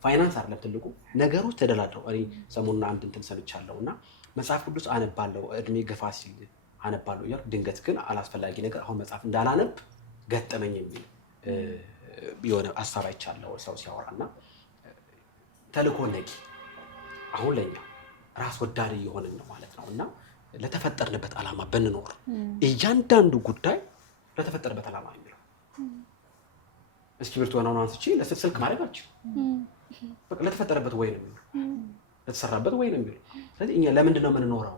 ፋይናንስ አይደለም ትልቁ ነገሮች ተደላድረው እኔ ሰሞኑን አንድ እንትን ሰምቻለሁና መጽሐፍ ቅዱስ አነባለሁ እድሜ ገፋ ሲል አነባለሁ ይላል ድንገት ግን አላስፈላጊ ነገር አሁን መጽሐፍ እንዳላነብ ገጠመኝ የሚል የሆነ ሐሳብ አይቻለሁ ሰው ሲያወራና ተልኮ ነቂ አሁን ለኛ ራስ ወዳድ እየሆንን ነው ማለት ነውና ለተፈጠርንበት ዓላማ ብንኖር እያንዳንዱ ጉዳይ ለተፈጠረበት ዓላማ ነው የሚለው እስኪብርቱ ነው አንስቼ ለስልክ ማድረጋችሁ በቃ ለተፈጠረበት ወይ ነው የሚለው ለተሰራበት ወይ ነው የሚለው ስለዚህ እኛ ለምንድን ነው የምንኖረው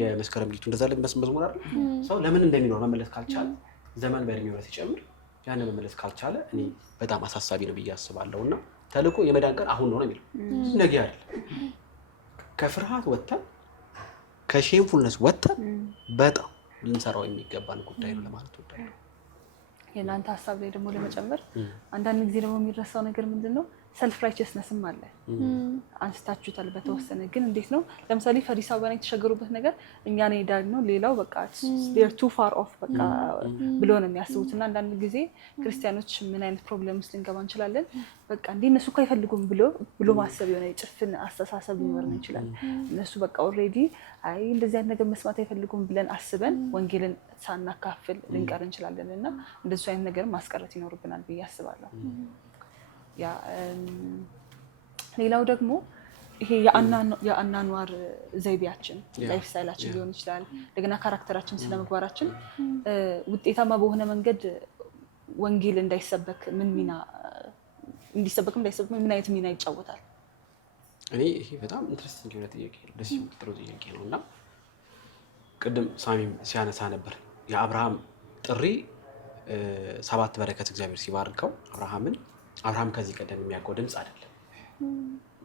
የመስከረም ሊቱ እንደዛ ለመስመዝሙር አይደል ሰው ለምን እንደሚኖር መመለስ ካልቻለ ዘመን በእድሜው ላይ ሲጨምር ያን መመለስ ካልቻለ እኔ በጣም አሳሳቢ ነው ብዬ አስባለሁና ተልኮ የመዳን ቀን አሁን ነው የሚለው ነገ አይደል ከፍርሃት ወጥተን ከሼምፉልነስ ወጥተን በጣም ልንሰራው የሚገባን ጉዳይ ነው ለማለት ወዳለሁ የናንተ ሐሳብ ላይ ደግሞ ለመጨመር አንዳንድ ጊዜ ደግሞ የሚረሳው ነገር ምንድነው ሰልፍ ራይቸስነስም አለ አንስታችሁታል በተወሰነ ግን እንዴት ነው ለምሳሌ ፈሪሳውያን የተሸገሩበት ነገር እኛ ነን ዳግነው ሌላው በቃ they're too far off በቃ ብሎ ነው የሚያስቡትና አንዳንድ ጊዜ ክርስቲያኖች ምን አይነት ፕሮብሌም ውስጥ ልንገባ እንችላለን በቃ እነሱ እኮ አይፈልጉም ብሎ ማሰብ የሆነ ጭፍን አስተሳሰብ ሊኖርም ይችላል እነሱ በቃ ኦልሬዲ አይ እንደዚህ አይነት ነገር መስማት አይፈልጉም ብለን አስበን ወንጌልን ሳናካፍል ልንቀር እንችላለንና እንደሱ አይነት ነገር ማስቀረት ይኖርብናል ብዬ አስባለሁ ያ ሌላው ደግሞ ይሄ የአናኗር ዘይቤያችን ላይፍ ስታይላችን ሊሆን ይችላል እንደገና ካራክተራችን ስለምግባራችን ውጤታማ በሆነ መንገድ ወንጌል እንዳይሰበክ ምን ሚና እንዲሰበክም እንዳይሰበክ ምን አይነት ሚና ይጫወታል እኔ ይሄ በጣም ኢንትረስቲንግ የሆነ ጥያቄ ነው ደስ የሚል ጥሩ ጥያቄ ነውና ቅድም ሳሚም ሲያነሳ ነበር የአብርሃም ጥሪ 7 በረከት እግዚአብሔር ሲባርከው አብርሃም ከዚህ ቀደም የሚያውቀው ድምጽ አይደለም